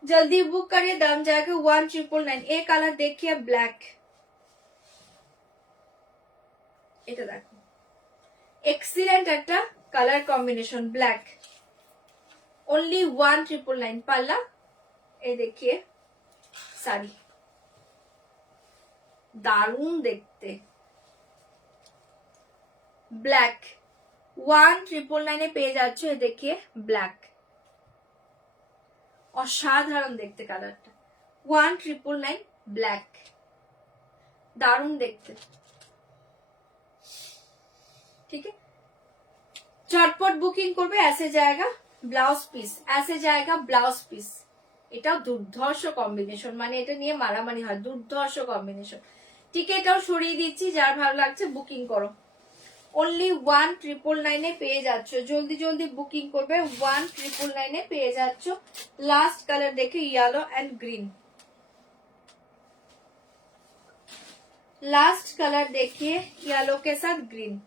जल्दी बुक करिए, दाम जाएगा 1999। এই কালার देखिए, ब्लैक, এটা দেখো এক্সিলেন্ট একটা কালার কম্বিনেশন, ব্ল্যাক, ओनली 1999। পাল্লা, এই देखिए শাড়ি, দারুণ দেখতে, ব্ল্যাক 1999 এ পেয়ে যাচ্ছ। এই देखिए ব্ল্যাক, অসাধারণ দেখতে কালারটা, 1999 ব্ল্যাক, দারুণ দেখতে, ठीक है। झटपट बुकिंग করবে, ऐसे जाएगा ब्लाउज पीस, ऐसे जाएगा ब्लाउज पीस। এটাও দুর্ধর্ষ কম্বিনেশন, মানে এটা নিয়ে মারামারি হয়, দুর্ধর্ষ কম্বিনেশন, ঠিক है। এটাও সরিয়ে দিচ্ছি, যার ভালো লাগছে বুকিং করো, ओनली 1999 এ পেয়ে যাচ্ছ, জলদি জলদি বুকিং করবে, 1999 এ পেয়ে যাচ্ছ। লাস্ট কালার দেখে, yellow and green, last colour देखिए, येलो के साथ ग्रीन,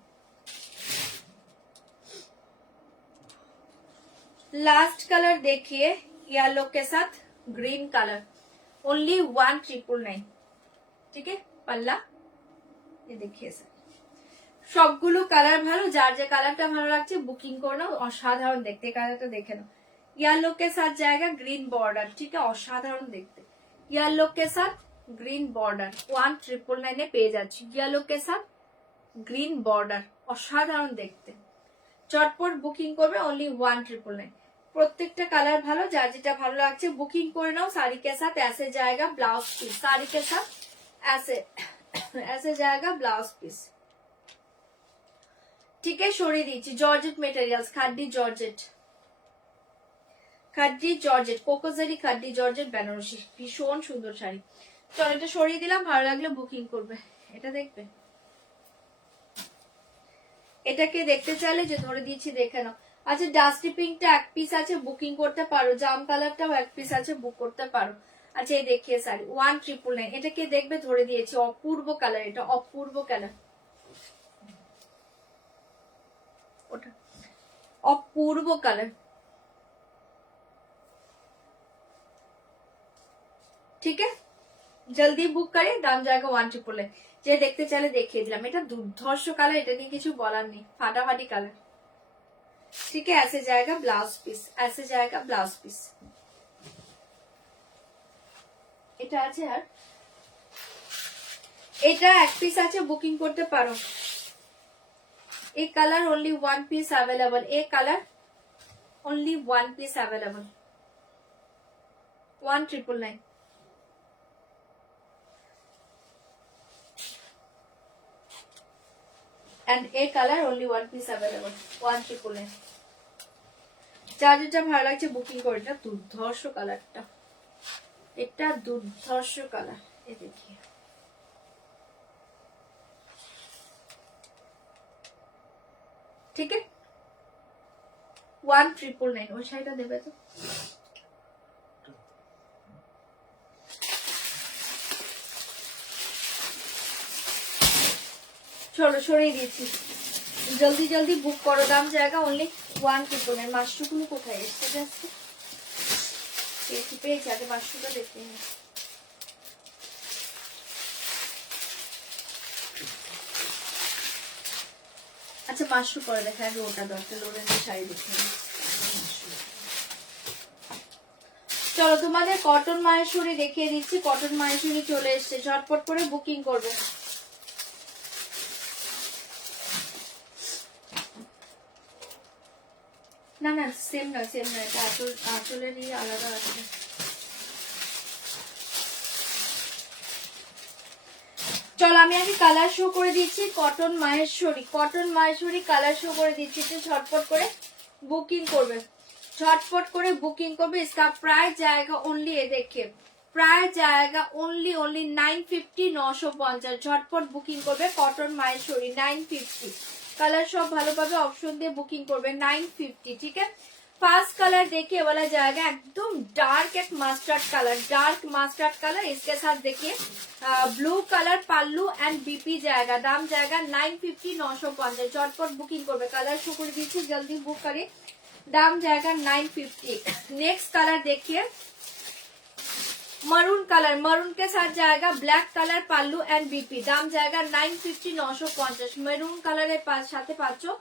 लास्ट कलर देखिए, येलो के साथ ग्रीन कलर, ओनली 1999, ठीक है। पल्ला, ये देखिए सर, সবগুলো কালার ভালো, যার যে কালারটা ভালো লাগছে বুকিং করে নাও, অসাধারণ দেখতে। কালারটা দেখে নাও, येलो के साथ जाएगा ग्रीन बॉर्डर, ठीक है, অসাধারণ দেখতে। येलो के साथ ग्रीन बॉर्डर 1999 পেয়ে যাচ্ছি येलो के साथ গ্রিন বর্ডার, অসাধারণ দেখতে। চটপট বুকিং করবে অনলি 1999। প্রত্যেকটা কালার ভালো, যার যেটা ভালো লাগছে বুকিং করে নাও। শাড়ি के साथ ऐसे जाएगा ब्लाउज पीस, শাড়ি के साथ ऐसे जाएगा ब्लाउज पीस। ठीक है, সরিয়ে দিচ্ছি। Georgette materials, খাড্ডি georgette, খাড্ডি georgette, কোকোজারি খাড্ডি georgette Banarasi, ভীষণ সুন্দর শাড়ি। চলো এটা সরিয়ে দিলাম, ভালো লাগলে বুকিং করবে। এটা দেখবে, এটাকে দেখতে চাইলে যে ধরে দিয়েছি দেখে নাও। আচ্ছা, ডাস্টি পিঙ্কটা এক পিস আছে, বুকিং করতে পারো। জাম কালারটাও এক পিস আছে, বুক করতে পারো। আচ্ছা, এই দেখিয়ে শাড়ি 1999, এটাকে দেখবে ধরে দিয়েছি। অপূর্ব কালার, এটা অপূর্ব কালার, ওটা অপূর্ব কালার। ठीक है, জলদি বুক করে, দাম জায়গা 1999। যে দেখতে চাইলে দেখিয়ে দিলাম। এটা দুর্ধর্ষ কালার, এটা নিয়ে কিছু বলার নেই, ফাটাফাটি কালার। ठीक है, ऐसे जाएगा ब्लाउज पीस, ऐसे जाएगा ब्लाउज पीस। এটা আছে, আর এটা এক পিস আছে, বুকিং করতে পারো। এই colour only one piece available, এই colour only one piece available, 1999। and a color only one piece available, 1999। যার যেটা ভালো লাগছে বুকিং করে। এটা দুর্ধর্ষ কালারটা, এটা দুর্ধর্ষ কালার। এ দেখি, ঠিক আছে, 1999। ওই শাড়িটা দেবে তো। চলো সরিয়ে দিয়েছি, জলদি জলদি বুক করো। দাম জায়গা অনলি 1999। মাশরুমগুলো কোথায় এসছে? পেয়েছি, আগে মাশরুমটা দেখতে। আচ্ছা, মাশরুম পরে দেখা, আগে ওটা দরকার। লোরেন্সের শাড়ি দেখে। চলো তোমাদের কটন মাহেশ্বরী দেখিয়ে দিচ্ছি। কটন মাহেশ্বরী চলে এসছে, ঝটপট করে বুকিং করবে। না না, সেম নয়, সেম নয়, এটা আঁচলেরই আলাদা আছে। চলো আমি আগে কালার শো করে দিচ্ছি। Cotton Maheshwari, cotton Maheshwari colour show করে দিচ্ছি, একটু ঝটপট করে বুকিং করবে, ঝটপট করে বুকিং করবে। इसका प्राइस जाएगा ओनली, ये देखिए प्राइस जाएगा ओनली 950, 950। ঝটপট বুকিং করবে। কটন মাহেশ্বরী 950, কালার সব ভালো পাবে, অপশন দিয়ে বুকিং করবে। 950, ठीक है। फास्ट कलर देखिए वाला जाएगा एकदम डार्क, एक mastered colour, dark mastered colour. इसके साथ देखिए ब्लू कलर पाल्लू एंड बीपी जाएगा। दाम जाएगा 950, 950। झटपट बुकिंग করবে। কালার শো করে দিচ্ছি, জলদি বুক করে। दाम जाएगा 950। नेक्स्ट कलर देखिए मरून कलर, मरून के साथ जाएगा ब्लैक कलर पाल्लू एंड बीपी। दाम जाएगा 950, 950। मेरून कलर साथे पाচ্ছো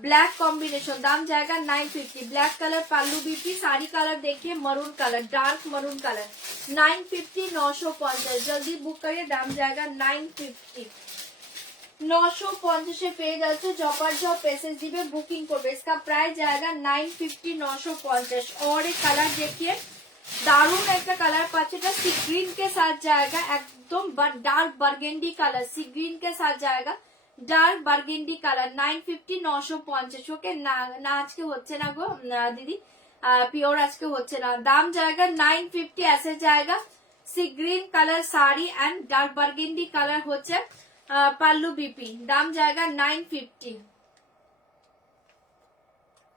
ब्लैक कॉम्बिनेशन। दाम जाएगा 950। Black colour pallu BP. Sari colour देखिए maroon colour, dark maroon colour. 950, 950। जल्दी बुक करिए, दाम जाएगा 950। 950 পেয়ে যাচ্ছে। জপার জব পেসেজ দিবে, বুকিং করবে। इसका प्राइस जाएगा 950, 950। और एक कलर देखिए, दारुण একটা কালার পাচ্ছে। এটা সি গ্রিন के साथ जाएगा, एकदम डार्क बर्गेंडी कलर। सी ग्रीन के साथ जाएगा डार्क बर्गेंडी कलर। 950, 950। ওকে না না, আজকে হচ্ছে না গো দিদি, পিওর আজকে হচ্ছে না। দাম जाएगा 950। ऐसे जाएगा sea green colour sari and dark burgundy colour হচ্ছে পাল্লু বিপি। দাম जाएगा 950।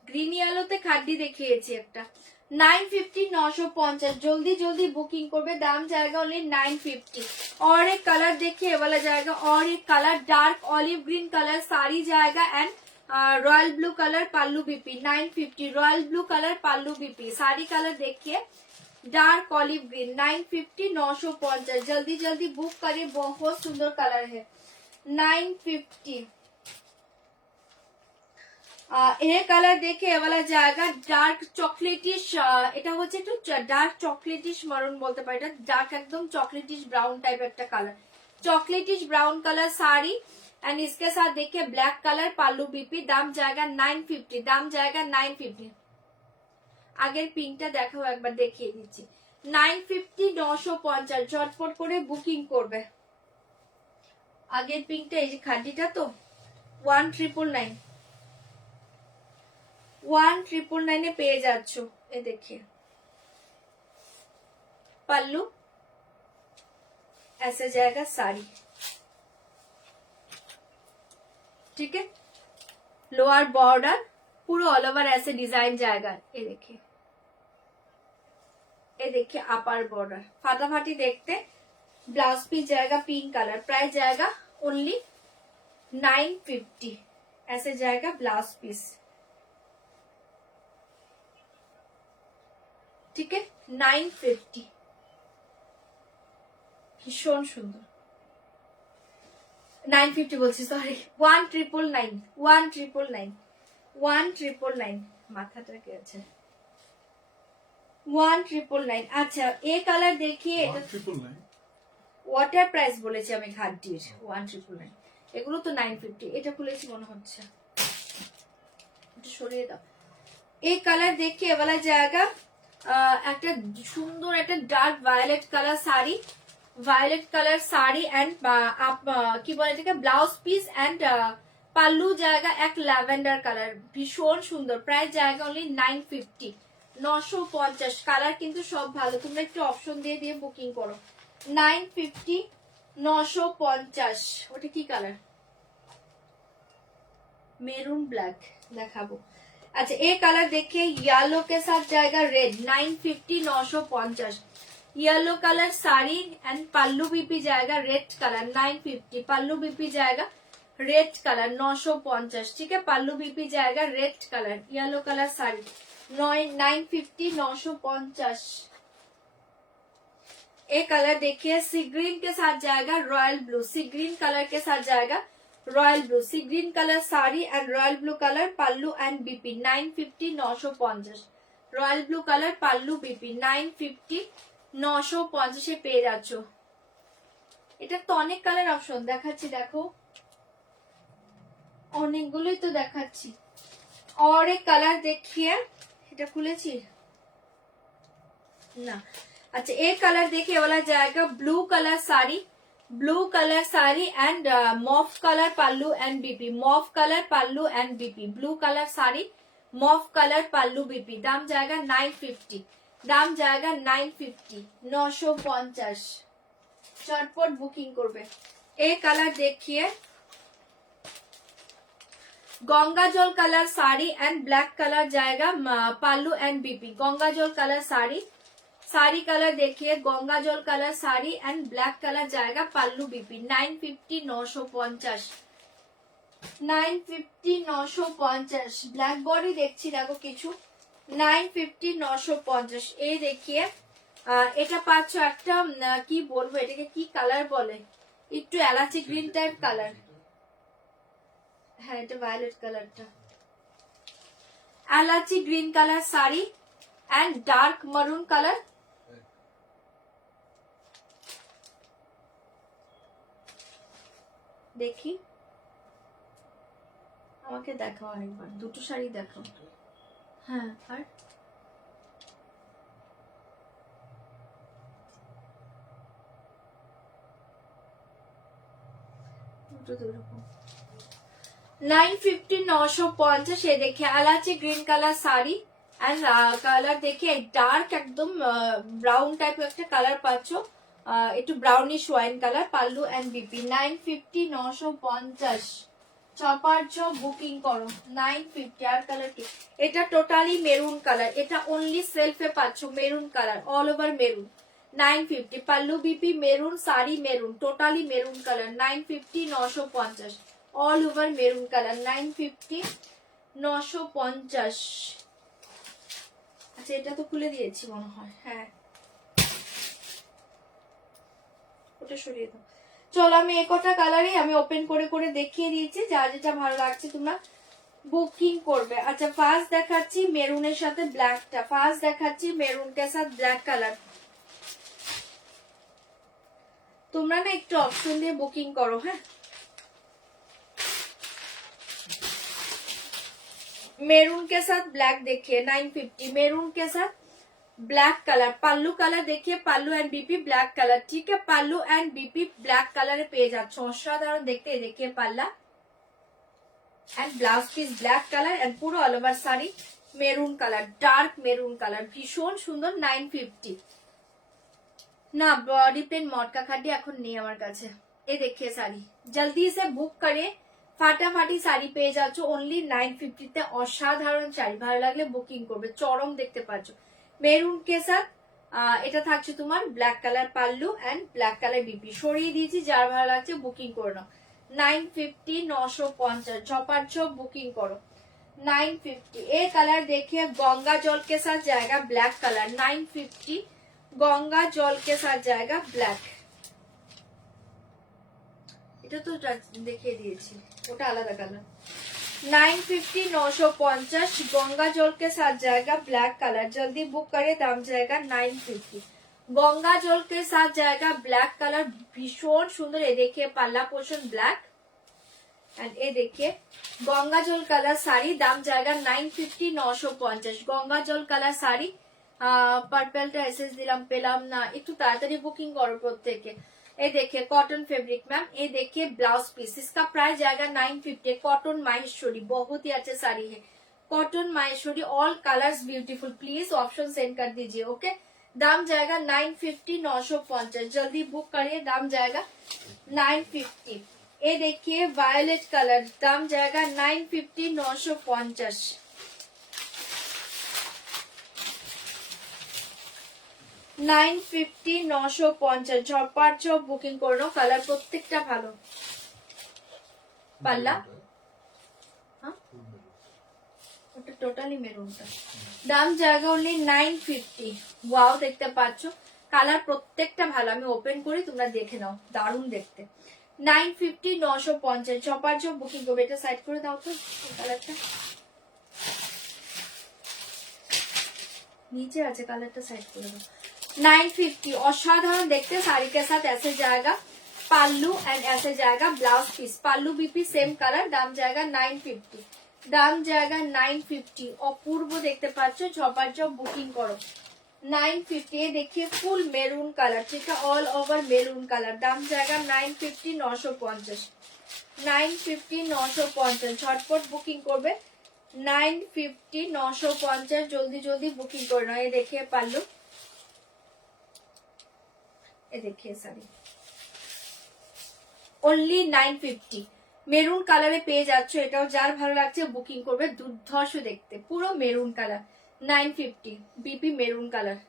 গ্রিন ইয়েলোতে খাড্ডি দেখিয়েছি একটা। 950, 950। जल्दी जल्दी बुकिंग করবে। दाम जाएगा ओनली 950। और एक कलर देखिए, वाला जाएगा। और एक colour dark olive green colour sari जाएगा and royal blue colour pallu BP. 950। Royal blue colour pallu BP. Sari colour देखिए डार्क ऑलिव ग्रीन। 950, 950। जल्दी जल्दी बुक करिए, बहुत सुंदर कलर है। 950। এর কালার দেখে এবেলা জায়গা ডার্ক চকলেটিশ, এটা হচ্ছে একটু ডার্ক চকলেটিশ মারুন বলতে পারি, এটা ডার্ক একদম চকলেটিশ ब्राउन टाइप একটা colour, chocolatish brown colour sari and इसके साथ देखिए ब्लैक कलर पालू बीपी, दाम जाएगा 950, दाम जाएगा 950। আগের পিঙ্কটা দেখাও একবার, দেখিয়ে দিচ্ছি 950 950, ঝটপট করে বুকিং করবে। আগের পিঙ্কটা এই যে খাঁটিটা তো 1999 1999 পেয়ে যাচ্ছ। এ देखिए पल्लू ऐसे जाएगा साड़ी, ठीक है, लोअर बॉर्डर पूरा ऑल ओवर ऐसे डिजाइन जाएगा। ये देखिए अपर बॉर्डर फाटाफाटी देखते, ब्लाउज पीस जाएगा पिंक कलर, प्राइस जाएगा ओनली 950, ऐसे जाएगा ब्लाउज पीस, ठीक है 950, ভীষণ সুন্দর। 950 বলছি, সরি 1999 1999 1999, মাথাটা কি আছে 1999। আচ্ছা এই কালার দেখিয়ে, এটা 1999 ওয়াটার প্রাইস বলেছি আমি ঘাটটির 1999, এগুলো তো 950। এটা খুলেছি মনে হচ্ছে, এটা সরিয়ে দাও। এই কালার দেখিয়ে বলা জায়গা একটা সুন্দর একটা dark violet colour sari, violet colour sari and কি বলে এটাকে ব্লাউজ পিস এন্ড পাল্লু জায়গা এক ল্যাভেন্ডার কালার, ভীষণ সুন্দর, প্রাইস জায়গা অনলি 950 950। কালার কিন্তু সব ভালো, তোমরা একটু অপশন দিয়ে দিয়ে বুকিং করো। 950 950। ওটা কি কালার? মেরুন ব্ল্যাক দেখাবো। अच्छा ये कलर देखिए येलो के साथ जाएगा red, 950 950। Yellow colour sari and pallu BP जाएगा रेड कलर 950, पल्लू बीपी जाएगा रेड कलर 950, ठीक है, पल्लू बीपी जाएगा red colour, yellow colour sari 950 950। ये कलर देखिए सी ग्रीन के साथ जाएगा royal blue, sea green colour के साथ जाएगा royal blue, sea green colour sari and royal blue colour pallu and BP 950 950, royal blue colour pallu BP 950 950 পেয়ে যাচ্ছ। এটা তো অনেক কালার অপশন দেখাচ্ছি, দেখো অনেকগুলোই তো দেখাচ্ছি। और एक कलर देखिए, এটা খুলেছি না। अच्छा एक कलर देखिए वाला जाएगा blue colour sari, blue colour sari and mauve colour pallu and BP, mauve colour pallu and BP, blue colour sari mauve colour pallu BP, दाम जाएगा 950, दाम जाएगा 950 950। चटपट बुकिंग करबे। एक कलर देखिए गंगा जल colour sari and black colour जाएगा पल्लू एंड बीपी, गंगा जल कलर साड़ी, साड़ी कलर देखिए गंगा जल colour sari and black colour जाएगा पल्लू बीपी 950 950 950 950। ब्लैक बॉडी देखছি দেখো কিছু 950 950। এই দেখিয়ে এটা পাচ্ছ একটা কি বলবো এটাকে কি কালার বলে, একটু এলাচি গ্রিন টাইপ কালার, হ্যাঁ এটা ভায়োলেট কালারটা, এলাচি green colour sari and dark maroon colour, দেখি আমাকে দেখাও আরেকবার, দুটো শাড়ি দেখাও, হ্যাঁ আর দুটো দুরকম 950 950। ये देखिए इलायची green colour sari and colour देखिए डार्क एकदम ब्राउन टाइप একটা কালার পাচ্ছো, একটু brownish wine colour, pallu and BP 950 950। চপারচ বুকিং করো 950। আর কালার কি, এটা টোটালি মেরুন কালার, এটা অনলি সেলফে পাচ্ছো maroon colour, all over maroon 950, pallu BP maroon, sari maroon, totally maroon colour 950 950, all over maroon colour 950 950। আচ্ছা এটা তো খুলে দিয়েছি মনে হয়, হ্যাঁ ওটা সরিয়ে দাও। চলো আমি এই কটা কালারই আমি ওপেন করে করে দেখিয়ে দিয়েছি, যা যেটা ভালো লাগছে তোমরা বুকিং করবে। আচ্ছা ফার্স্ট দেখাচ্ছি মেরুনের সাথে ব্ল্যাকটা, ফার্স্ট দেখাচ্ছি মেরুন কে সাথ ব্ল্যাক কালার। তোমরা না একটু অপশন দিয়ে বুকিং করো। হ্যাঁ, मेरून के साथ ब्लैक देखिए 950, मेरून के साथ ब्लैक कलर, पल्लू कलर देखिए, pallu and BP black colour. ठीक है, pallu and BP black colour পেয়ে যাচ্ছ, অসাধারণ দেখতে। देखिए palla and blouse piece black colour and পুরো all over sari maroon colour, dark maroon colour, ভীষণ সুন্দর। 950 না, বডি পেন মটকা খাটি এখন নেই আমার কাছে। এ देखिए শাড়ি জলদি সে বুক করে, ফাটাফাটি শাড়ি পেয়ে যাচ্ছ অনলি 950 তে। অসাধারণ শাড়ি, ভালো লাগলে বুকিং করবে। চরম দেখতে পাচ্ছ মেরুন কে সাথ। এটা থাকছে তোমার black colour pallu and black colour BP সরিয়ে দিয়েছি, যার ভালো লাগছে বুকিং করে নাও। 950 950 ঝপার ঝপ বুকিং করো। 950 ये कलर देखिए गंगा जल के साथ जाएगा ब्लैक कलर। 950 गंगा जल के साथ जाएगा ब्लैक। এটা তো দেখিয়ে দিয়েছি, ওটা আলাদা কালার। 950 950 गंगा जल के साथ जाएगा ब्लैक कलर। जल्दी बुक करिए, दाम जाएगा 950। गंगा जल के साथ जाएगा ब्लैक कलर, भीषण सुंदर। ये देखिए पल्ला पोर्शन ब्लैक एंड ये देखिए गंगा जल कलर साड़ी, दाम जाएगा 950 950। गंगा जल कलर साड़ी পার্পলটা এসএস দিলাম, পেলাম না, একটু তাড়াতাড়ি বুকিং করো প্রত্যেকে। ये देखिए कॉटन फैब्रिक मैम, ये देखिए ब्लाउज पीस, इसका प्राइस जाएगा 950। कॉटन माहेश्वरी बहुत ही अच्छे साड़ी है, cotton Maheshwari, all colours beautiful. Please option send कर दीजिए। ओके, दाम जाएगा 950 950, जल्दी बुक करिए, दाम जाएगा 950। ये देखिए वायलेट कलर, दाम जाएगा 950 950। 950 950 ঝটপট ঝপ বুকিং করে নাও। কালার প্রত্যেকটা ভালো। পাল্লা ওটা টোটালি মেরুনটা, দাম জায়গা অনলি 950। ওয়াও দেখতে পাচ্ছ, কালার প্রত্যেকটা ভালো। আমি ওপেন করি, তোমরা দেখে নাও, দারুণ দেখতে। 950 950 ঝটপট ঝপ বুকিং করবে। এটা সাইড করে দাও তো, কালারটা নিচে আছে, কালারটা সাইড করে দাও। 950 অসাধারণ দেখতে। শাড়ি के साथ ऐसे जाएगा पाल्लू एंड ऐसे जाएगा blouse piece, pallu BP same colour, दाम जाएगा 950। दाम जाएगा 950। অপূর্ব দেখতে পাচ্ছ, ঝপার ঝপ বুকিং করো। 950 देखिए फुल मेरून कलर, ठीक है, ऑल ओवर मेरून कलर, दाम जाएगा 950 950। 950 950 ঝটপট বুকিং করবে। 950 950 জলদি জলদি বুকিং করে নাও। ये देखिए पाल्लू, ये देखिए साड़ी ओनली 950 মেরুন কালারে পেয়ে যাচ্ছ। এটাও যার ভালো লাগছে বুকিং করবে, দুর্ধর্ষ দেখতে, পুরো maroon colour. 950 BP maroon colour,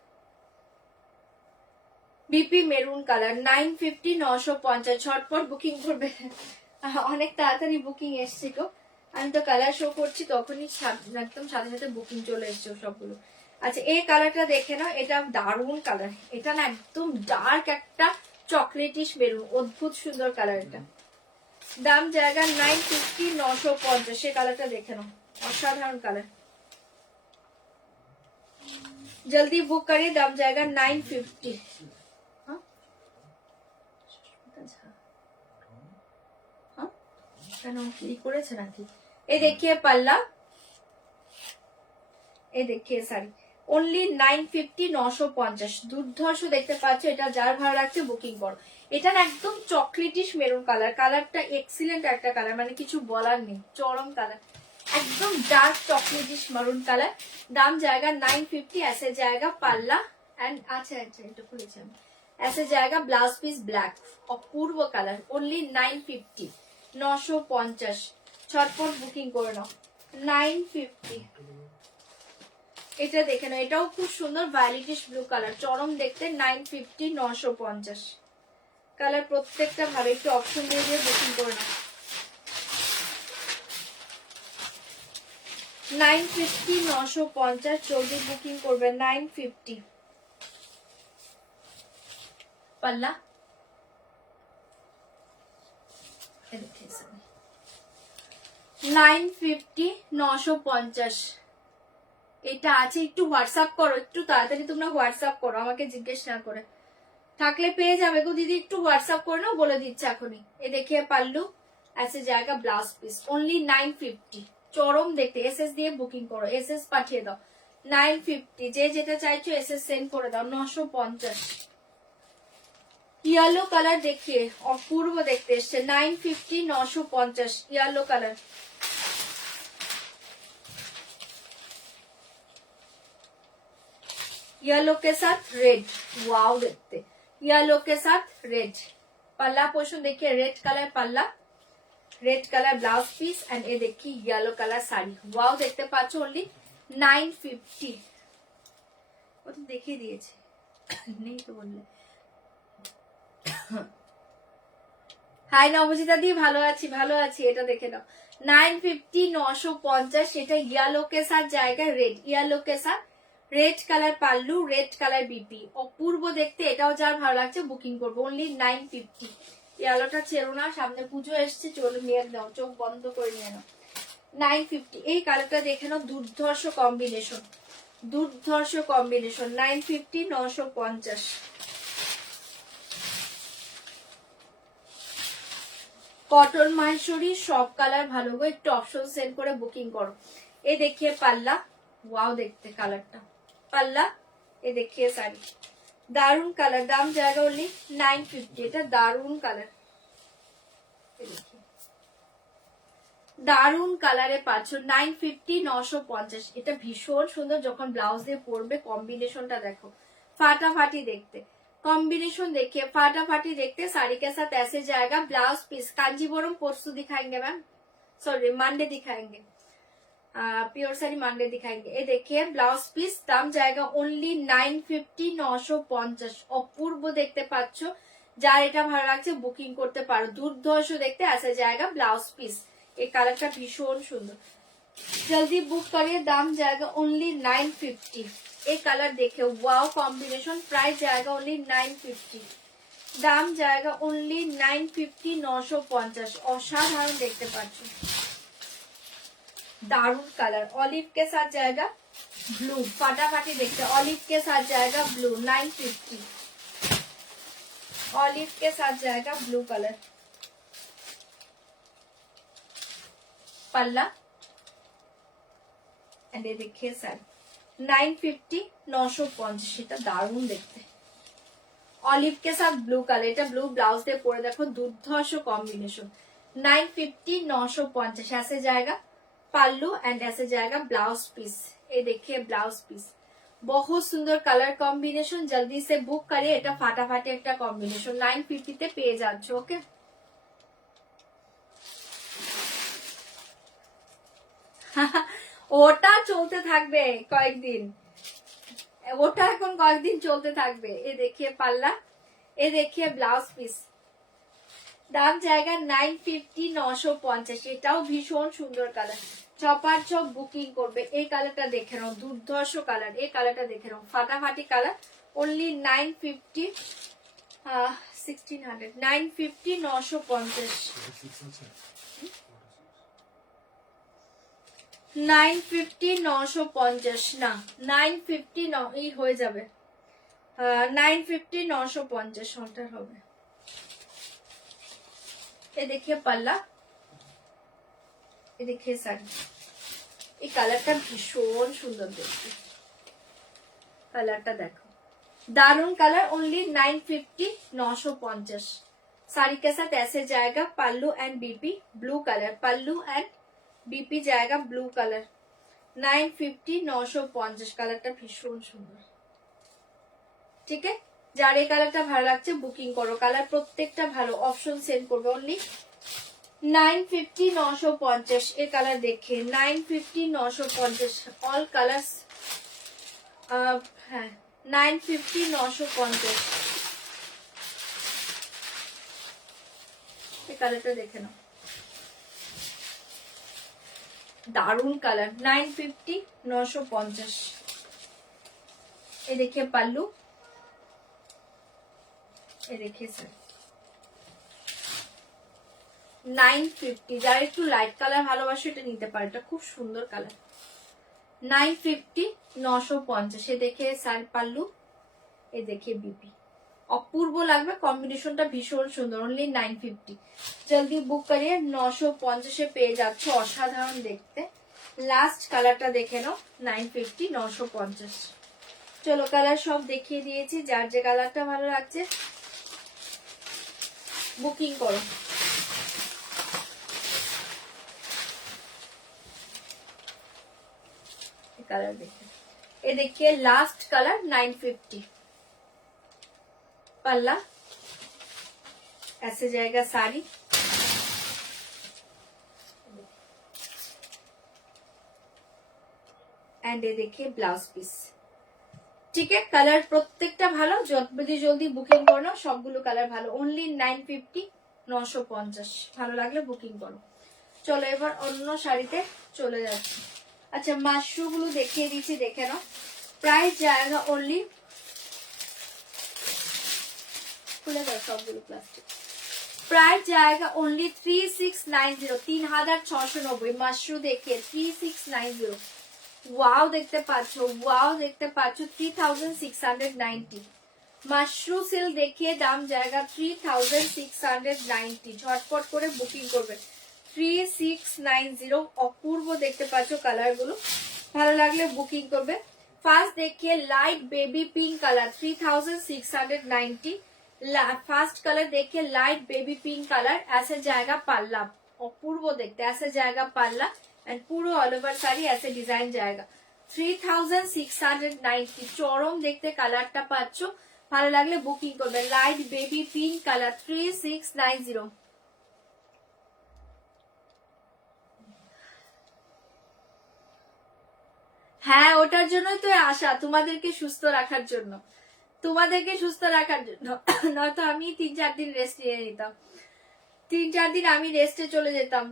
BP maroon colour 950 950 ঝটপট বুকিং করবে। অনেক তাড়াতাড়ি বুকিং এসছে গো, আমি তো কালার শো করছি তখনই একদম সাথে সাথে বুকিং চলে এসছে সবগুলো। আচ্ছা এই কালারটা দেখে নাও, এটা দারুণ কালার। এটা না একদম ডার্ক একটা চকলেটিশ মেরুন, অদ্ভুত সুন্দর কালার। এটা দাম জায়গা 950 950। সে কালারটা দেখে নাও, অসাধারণ কালার। জলদি বুক করিয়ে, দাম জায়গা 950। কেন কি করেছে নাকি? এই দেখিয়ে পাল্লা, এই দেখিয়ে শাড়ি অনলি 950 950 দুর্ধর্ষ দেখতে পাচ্ছ। এটা যার ভালো লাগছে বুকিং করো। এটা না একদম চকলেটিশ মেরুন কালার, কালারটা এক্সিলেন্ট একটা কালার, মানে কিছু বলার নেই, চরম কালার, একদম ডার্ক চকলেটিশ মেরুন কালার। দাম জায়গা 950। ऐसे जाएगा পাল্লা एंड अच्छा अच्छा এটা খুলেছি আমি। ऐसे जाएगा ब्लाउज पीस ब्लैक, অপূর্ব কালার, অনলি 950 950 ছটপট বুকিং করে নাও। 950। এটা দেখে নাও, এটাও খুব সুন্দর ভায়োলেটিশ ব্লু কালার, চরম দেখতে। 950 950 কালার প্রত্যেকটা ভালো। একটু অপশন দিয়ে দিয়ে বুকিং করে নাও। 950 950 জলদি বুকিং করবে। 950 পাল্লা, 950 950 এটা আছে। একটু হোয়াটসঅ্যাপ করো, একটু তাড়াতাড়ি তোমরা হোয়াটসঅ্যাপ করো, আমাকে জিজ্ঞেস না করে। থাকলে পেয়ে যাবে গো দিদি, একটু হোয়াটসঅ্যাপ করে নাও, বলে দিচ্ছে এখনই। এ দেখিয়ে পাল্লু, ऐसे जाएगा ब्लाउज पीस ओनली 950। চরম দেখতে, এসএস দিয়ে বুকিং করো, এসএস পাঠিয়ে দাও। 950 যে যেটা চাইছো এসএস সেন্ড করে দাও। 950 ইয়েলো কালার দেখিয়ে অপূর্ব দেখতে এসছে। 950 950 ইয়েলো কালার। येलो के साथ रेड, वाव देखते, येलो के साथ रेड। पल्ला पोर्शन देखिए, रेड कलर पल्ला, red colour blouse piece and ये देखिए येलो कलर साड़ी, वाव देखते पाচ্ছ। ओनली 950। वो तो देखे दिएছে नहीं तो बोलले। হাই নবজিতা দি, ভালো আছি ভালো আছি। এটা দেখে নাও 950 950। এটা येलो के साथ जाएगा रेड, येलो के साथ red colour pallu, red colour BP, অপূর্ব দেখতে। এটাও যার ভালো লাগছে বুকিং করবো। অনলি 950। আলোটা ছেড়ো না, সামনে পুজো এসছে, চলো নিয়ে নাও, চোখ বন্ধ করে নিয়ে নাও। 950। এই কালারটা দেখে নাও, দুর্ধর্ষ কম্বিনেশন, দুর্ধর্ষ কম্বিনেশন। 950 950। কটন মাহেশ্বরী সব কালার ভালো গো, একটু অপশন সেন্ড করে বুকিং করো। এ দেখিয়ে পাল্লা, ওয়াও দেখতে কালারটা, পাল্লা। এ দেখিয়ে শাড়ি, দারুন কালার। দাম জায়গা ওনলি 950। এটা দারুন কালার, দারুন কালারে পাচ্ছ 950 950। এটা ভীষণ সুন্দর, যখন ব্লাউজ দিয়ে পরবে কম্বিনেশনটা দেখো, ফাটাফাটি দেখতে। कॉम्बिनेशन देखिए, फाटाफाटी देखते। साड़ी के साथ ऐसे जाएगा ब्लाउज पीस। कांजीवरम परसों दिखाएंगे मैम, सॉरी मंडे दिखाएंगे, प्योर साड़ी मंडे दिखाएंगे। ये देखिए ब्लाउज पीस, दाम जाएगा ओनली 950 950। অপূর্ব দেখতে পাচ্ছ, যার এটা ভালো লাগছে বুকিং করতে পারো। দুর্ধর্ষ দেখতে ऐसे जाएगा ब्लाउज पीस। এই কালারটা ভীষণ সুন্দর, जल्दी बुक करिए। दाम जाएगा ओनली 950। एक कलर देखे, वाओ कॉम्बिनेशन, प्राइस जाएगा ओनली 950। दाम जाएगा ओनली 950 950। असाधारण देखते पाচ্ছো, दारुण कलर। ऑलिव के साथ जाएगा ब्लू, फाटाफाटी देखते। ऑलिव के साथ जाएगा ब्लू, 950। ऑलिव के साथ जाएगा ब्लू कलर, पल्ला एंड ये देखिए साड़ी 950 950। এটা দারুণ দেখতে, অলিভ के साथ ব্লু কালার। এটা ব্লু ব্লাউজ দিয়ে পরে দেখো, দুর্ধর্ষ কম্বিনেশন। 950 950 ऐसे जाएगा पल्लू एंड ऐसे जाएगा ब्लाउज पीस। ये देखिए ब्लाउज पीस, बहुत सुंदर कलर कॉम्बिनेशन। जल्दी से बुक करिए, এটা ফাটাফাটি একটা কম্বিনেশন। 950 তে পেয়ে যাচ্ছ। ওকে, ওটা চলতে থাকবে কয়েকদিন, ওটা এখন কয়েকদিন চলতে থাকবে। এ দেখিয়ে পাল্লা, এ দেখিয়ে ব্লাউজ পিস। দাম জায়গা 950 950। এটাও ভীষণ সুন্দর কালার, চপার চপ বুকিং করবে। এই কালারটা দেখে নাও, দুর্ধর্ষ কালার। এই কালারটা দেখে নাও, ফাটাফাটি কালার। অনলি 950 1600 950 950। 950 950 না, 950 এই হয়ে যাবে, 950 950 ওটার হবে। এ দেখিয়ে পাল্লা, এ দেখিয়ে শাড়ি। এই কালারটা ভীষণ সুন্দর দেখতে, কালারটা দেখো, दारुण कलर। ओनली 950 950। साड़ी के साथ ऐसे जाएगा pallu and BP, blue colour pallu and BP जाएगा ब्लू कलर। 950 950 কালারটা ভীষণ সুন্দর। ঠিক আছে, যার এই কালারটা ভালো লাগছে বুকিং করো। কালার প্রত্যেকটা ভালো, অপশন সেন্ড করবে। অনলি 950 950। এই কালার দেখে 950 950 অল কালার্স। হ্যাঁ 950 950। এই কালারটা দেখে নাও, दारुण कलर। 950 950। ये देखिए पल्लू, ये देखिए सर, 950, যারা একটু লাইট কালার ভালোবাসো এটা নিতে পারে, এটা খুব সুন্দর কালার। 950, 950 দেখে সার পাল্লু, এ দেখে বিপি, অপূর্ব লাগবে, কম্বিনেশনটা ভীষণ সুন্দর। অনলি 950, জলদি বুক করিয়ে 950 পেয়ে যাচ্ছে, অসাধারণ দেখতে। লাস্ট কালারটা দেখে নাও, 950, 950। চলো কালার সব দেখিয়ে দিয়েছি, যার যে কালারটা ভালো লাগছে বুকিং করো। কালার দেখে, এ देखिए लास्ट कलर 950, पल्ला ऐसे जाएगा साड़ी, एंड ये देखिए ब्लाउज পিস। ঠিক আছে, কালার প্রত্যেকটা ভালো, জলদি জলদি বুকিং করো না, সবগুলো কালার ভালো। অনলি 950, 950, ভালো লাগলে বুকিং করো। চলো এবার অন্য শাড়িতে চলে যাচ্ছি। আচ্ছা মাশরু গুলো দেখিয়ে দিচ্ছি, দেখে নাও। প্রাইস জায়গা অনলি, খুলে দাও সবগুলো প্লাস্টিক। প্রাইস জায়গা অনলি 3690, 3690। মাশরু দেখে 3690। ওয়াও দেখতে পাচ্ছ, ওয়াও দেখতে পাচ্ছ, 3690। মাশরু সিল দেখিয়ে দাম জায়গা 3690। ঝটপট করে বুকিং করবে। 3690, অপূর্ব দেখতে পাচ্ছ কালার গুলো, ভালো লাগলে বুকিং করবে। ফার্স্ট देखिए light baby pink colour, 3690। First colour देखिए लाइट बेबी पिंक कलर, ऐसे जाएगा पल्ला, अपूर्व देखते ऐसे जाएगा पल्ला, एंड पूरा ऑल ओवर साड़ी ऐसे डिजाइन जाएगा। 3690, চরম দেখতে কালারটা পাচ্ছ, ভালো লাগলে বুকিং করবে। Light baby pink colour, 3690। হ্যাঁ ওটার জন্যই তো আশা, তোমাদেরকে সুস্থ রাখার জন্য, তোমাদেরকে সুস্থ রাখার জন্য। নয়তো আমি 3-4 দিন রেস্ট নিয়ে নিতাম, 3-4 দিন আমি রেস্টে চলে যেতাম,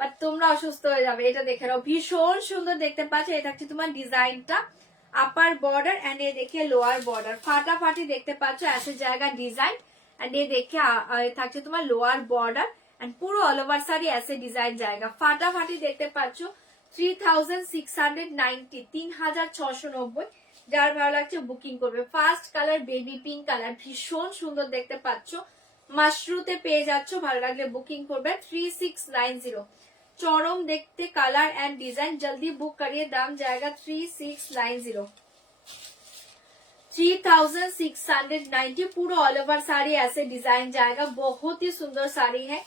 বাট তোমরা অসুস্থ হয়ে যাবে। এটা দেখে নাও, ভীষণ সুন্দর দেখতে পাচ্ছ। এটা হচ্ছে তোমার ডিজাইনটা, আপার বর্ডার এন্ড এ দেখে লোয়ার বর্ডার, ফাটাফাটি দেখতে পাচ্ছ, ऐसे জায়গা ডিজাইন, এন্ড এ দেখে থাকছে তোমার লোয়ার বর্ডার, এন্ড পুরো অল ওভার শাড়ি ऐसे ডিজাইন জায়গা, ফাটাফাটি দেখতে পাচ্ছ। 3690, 3690। যার ভালো লাগছে বুকিং করবে। First colour baby pink colour, ভীষণ সুন্দর দেখতে পাচ্ছ, মাশরুতে পেয়ে যাচ্ছ, ভালো লাগলে বুকিং করবে। 3690, চরম দেখতে কালার एंड डिजाइन, जल्दी बुक करिए, दाम जाएगा 3690। 3690, पूरा ऑल ओवर साड़ी ऐसे डिजाइन जाएगा, बहुत ही सुंदर साड़ी है।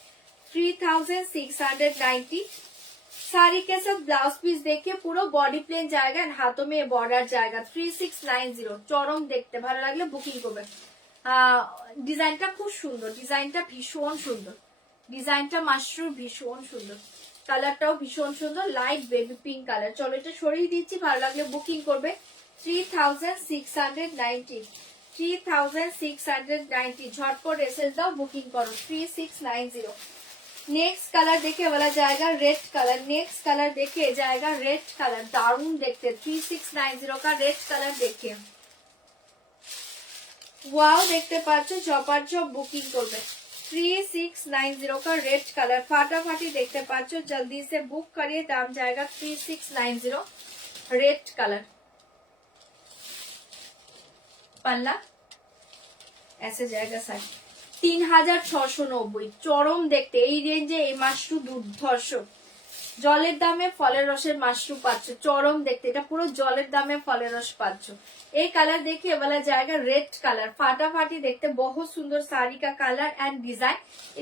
3690, साड़ी के साथ ब्लाउज पीस देखिए, पूरा बॉडी प्लेन जाएगा एंड हाथों में बॉर्डर जाएगा। 3690, চরম দেখতে, ভালো লাগলে বুকিং করবে। ডিজাইনটা খুব সুন্দর, ডিজাইনটা ভীষণ সুন্দর, ডিজাইনটা মাশরুর ভীষণ সুন্দর, কালারটাও ভীষণ সুন্দর, লাইট বেবি পিঙ্ক কালার। চলো এটা সরিয়ে দিচ্ছি, ভালো লাগলে বুকিং করবে। 3690, 3690, ঝটপট এসএস দাও, বুকিং করো। 3690। नेक्स्ट कलर देखे वाला जाएगा रेड कलर, नेक्स्ट कलर देखे जाएगा रेड कलर, दारुण देखते। 3690 का रेड कलर देखिए, ওয়াও দেখতে পাচ্ছ, চপার চপ বুকিং করবে। 3690 का रेड कलर, फाटाफाटी देखते पाচ্ছ, जल्दी से बुक करिए, दाम जाएगा 3690। रेड कलर, पल्ला ऐसे जाएगा साड़ी, 3690, চরম দেখতে। এই রেঞ্জে এই মাশরু দুর্ধর্ষ, জলের দামে ফলের রসের মাশরু পাচ্ছ, চরম দেখতে, এটা পুরো জলের দামে ফলের রস পাচ্ছ। এই কালার देखिए वाला जाएगा रेड कलर, फाटाफाटी देखते, बहुत सुंदर साड़ी का कलर एंड डिजाइन,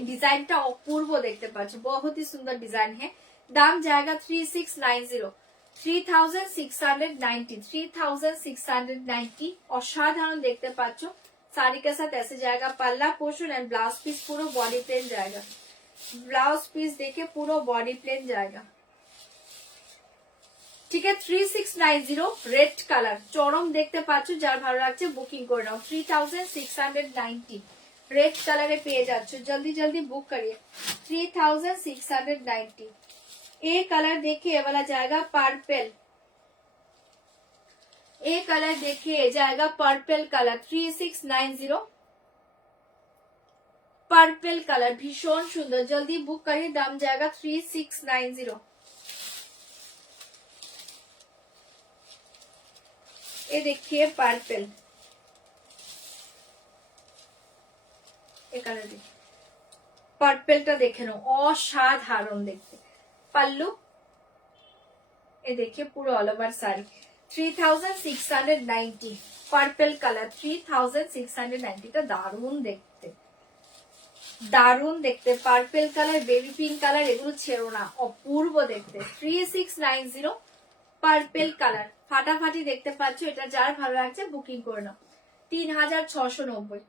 डिजाइनটা অপূর্ব দেখতে পাচ্ছ, बहुत ही सुंदर डिजाइन है। दाम जाएगा 3690, 3690, 3690, অসাধারণ দেখতে পাচ্ছ। साड़ी के साथ ऐसे जाएगा पल्ला पोर्शन एंड ब्लाउज पीस, पूरा बॉडी प्लेन जाएगा। ब्लाउज पीस देखिए पूरा बॉडी प्लेन जाएगा, ठीक है। 3690 रेड कलर, চরম দেখতে পাচ্ছ, যার ভালো লাগছে বুকিং করে নাও। 3690 रेड कलर পেয়ে যাচ্ছ, जल्दी जल्दी बुक करिए। 3690। ये कलर देखिए ये वाला जाएगा पर्पल, ये कलर देखिए जाएगा पर्पल कलर। 3690, पर्पल कलर भीषण सुंदर, जल्दी बुक करिए, दाम जाएगा 3690। ये देखिए पर्पल, ये कलर देखिए, पर्पलটা দেখে নাও, অসাধারণ দেখতে। পাল্লু ये देखिए পুরো all over sari 3690, purple colour 3690, টা দারুণ দেখতে, দারুণ দেখতে। Purple colour, baby pink colour, এগুলো ছেড়ো না, অপূর্ব দেখতে। 3690 পার্পল কালার, ফাটাফাটি দেখতে পাচ্ছ। এটা যার ভালো লাগছে বুকিং করে নাও। 3690,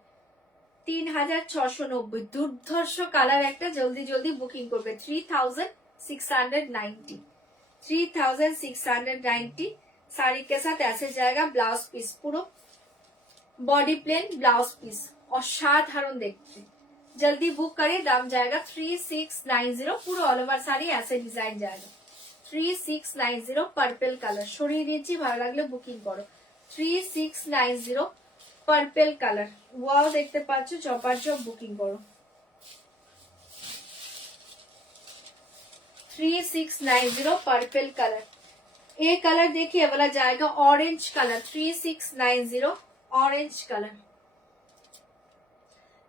3690, দুর্ধর্ষ কালার একটা, জলদি জলদি বুকিং করবে। 3690, 3690 साड़ी के साथ ऐसे जाएगा ब्लाउज पीस, पूरा बॉडी प्लेन ब्लाउज पीस, असाधारण देखते। जल्दी बुक करें, दाम जाएगा 3690, पूरा ऑल ओवर साड़ी ऐसे डिजाइन जाएगा। 3690 पर्पल कलर, সরিয়ে দিয়েছি, ভালো লাগলে বুকিং করো। 3690 पर्पल कलर, ওয়াও দেখতে পাচ্ছ, চপারচপ, বুকিং করো। 3690 पर्पल कलर। ये कलर देखिए वाला जाएगा ऑरेंज कलर, 3690 ऑरेंज कलर,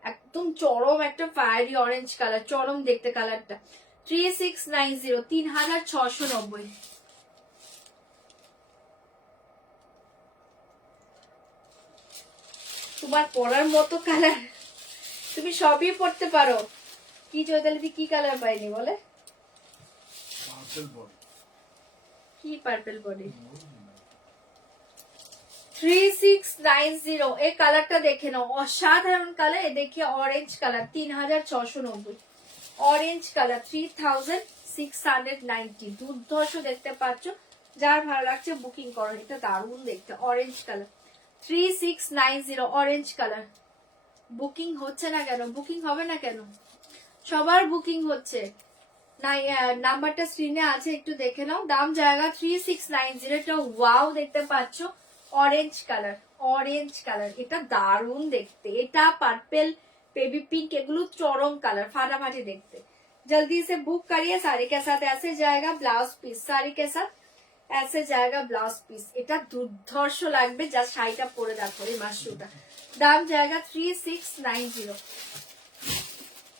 একদম চরম একটা ফায়ারি অরেঞ্জ কালার, চরম দেখতে কালারটা। 3690, 3690। তোমার পরার মতো কালার, তুমি সবই পড়তে পারো। কি চৈতালি, কি কালার পাইনি বলে? কি পার্পল বডি। 3690, এই কালারটা দেখে নাও, অসাধারণ কালার। এ দেখিয়ে অরেঞ্জ কালার 3690, অরেঞ্জ কালার 3690, দুর্ধর্ষ দেখতে পাচ্ছ। যার ভালো লাগছে বুকিং করো, এটা দারুণ দেখতে, orange colour 3690 orange colour. Booking হচ্ছে না কেন? বুকিং হবে না কেন? সবার বুকিং হচ্ছে না, নাম্বারটা স্ক্রিনে আছে, একটু দেখে নাও। দাম জায়গা 3690, এটা ওয়াও দেখতে পাচ্ছ, অরেঞ্জ কালার, অরেঞ্জ কালার, এটা দারুণ দেখতে। এটা পার্পল, बेबी पिंक, এগুলো চরম কালার, ফাটাফাটি দেখতে। जल्दी से बुक करिए, साड़ी के साथ ऐसे जाएगा ब्लाउज पीस, साड़ी के साथ ऐसे जाएगा ब्लाउज पीस। এটা দুর্ধর্ষ লাগবে, যা শাড়িটা পরে দেখো, এই মাশরুটা। দাম জায়গা 3690,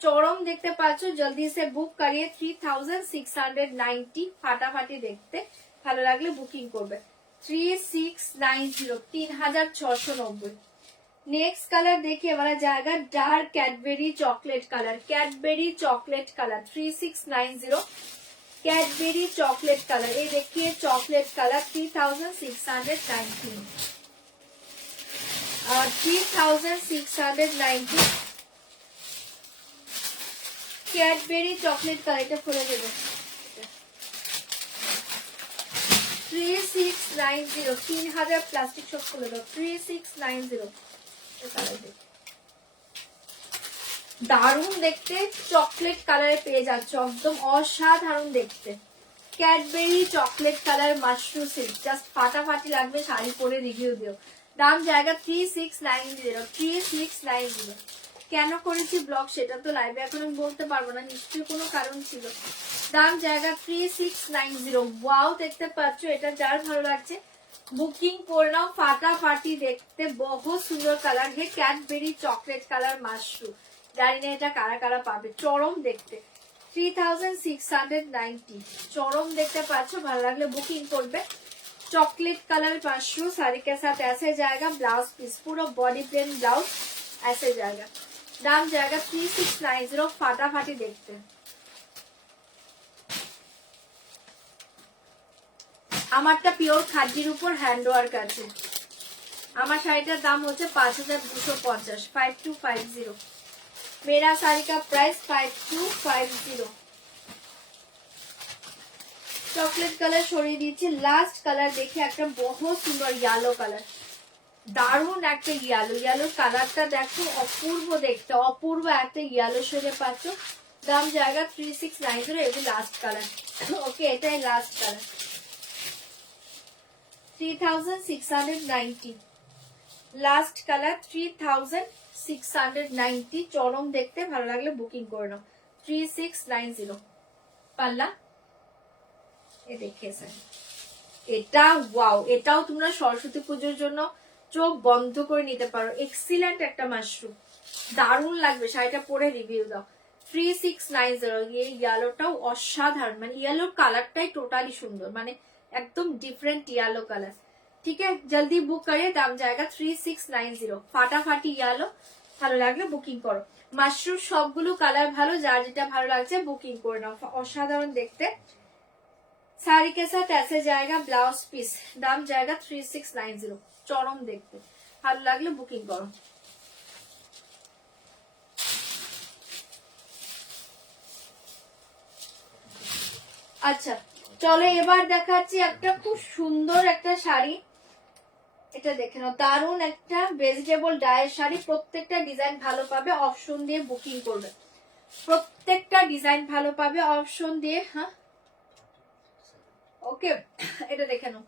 চরম দেখতে পাচ্ছ। জলদি সে বুক করিয়ে 3690, ফাটাফাটি দেখতে, ভালো লাগলে বুকিং করবে। 3690, 3690। नेक्स्ट कलर देखिए हमारा जाएगा dark Cadbury chocolate colour, Cadbury chocolate colour 3690, Cadbury chocolate colour. ये देखिए चॉकलेट कलर 3690 और 3690 कैडबेरी चॉकलेट कलर। এটা খুলে দেবে। 3690, 3000 প্লাস্টিক সব খুলে দাও। 3690, দারুণ দেখতে, চকলেট কালারে পেয়ে যাচ্ছ, একদম অসাধারণ দেখতে। Cadbury chocolate colour mushroom silk, just ফাটাফাটি লাগবে, শাড়ি পরে রিভিউ দিও। দাম জায়গা 3690, 3690। কেন করেছি ব্লগ সেটা তো লাইভে এখন বলতে পারবো না, নিশ্চয়ই কোনো কারণ ছিল। দাম জায়গা 3690, ওয়াও দেখতে পাচ্ছ। এটা যার ভালো লাগছে বুকিং করে নাও, ফাটাফাটি দেখতে, বহুত সুন্দর কালার। হে ক্যাডবেরি চকলেট কালার মাশরুম, জানি না এটা কারা কারা পাবে, চরম দেখতে। 3690, চরম দেখতে পাচ্ছ, ভালো লাগলে বুকিং করবে। चॉकलेट कलर माशरूम, साड़ी के साथ ऐसे जाएगा ब्लाउज पीस, पूरा बॉडी प्लेन ब्लाउज ऐसे जाएगा। दाम जाएगा 3690, फाटाफाटी देखते। আমারটা পিওর খাদির উপর হ্যান্ড ওয়ার্ক আছে। আমার শাড়িটার দাম হচ্ছে 5250, 5250। मेरा साड़ी का प्राइस 5250। চকলেট কালার সরিয়ে দিচ্ছি। লাস্ট কালার দেখে একটা বহুত সুন্দর ইয়েলো কালার, দারুণ একটা ইয়েলো, ইয়েলো কালারটা দেখো, অপূর্ব দেখতে, অপূর্ব একটা ইয়েলো শেডে পাচ্ছ। দাম জায়গা 3690, এগুলো লাস্ট কালার। ওকে, এটাই লাস্ট কালার, 3690 লাস্ট কালার, 690, চরম দেখতে, ভালো লাগলে বুকিং করে নাও। 3690 পাল্লা। এ দেখে এটা ওয়াও, এটাও তোমরা সরস্বতী পুজোর জন্য চোখ বন্ধ করে নিতে পারো। এক্সিলেন্ট একটা মাশরুম, দারুণ লাগবে। শাড়িটা পরে রিভিউ দাও। 3690। এই ইয়েলোটাও অসাধারণ, মানে ইয়েলোর কালারটাই টোটালি সুন্দর, মানে একদম ডিফারেন্ট ইয়েলো কালার। ঠিক আছে, জলদি বুক করে, দাম জায়গা 3690। ফাটাফাটি ইয়েলো, ভালো লাগলে বুকিং করো। মাশরুম সবগুলো কালার ভালো, যার যেটা ভালো লাগছে বুকিং করে নাও। অসাধারণ দেখতে। साड़ी के साथ ऐसे जाएगा ब्लाउज पीस, दाम जाएगा 3690। চরম দেখতে, ভালো লাগলে বুকিং করো। আচ্ছা চলো এবার দেখাচ্ছি একটা খুব সুন্দর একটা শাড়ি। এটা দেখে নাও, দারুণ একটা ভেজিটেবল ডায়ের শাড়ি। প্রত্যেকটা ডিজাইন ভালো পাবে, অপশন দিয়ে বুকিং করবে। প্রত্যেকটা ডিজাইন ভালো পাবে, অপশন দিয়ে। হ্যাঁ ওকে, এটা দেখে নাও,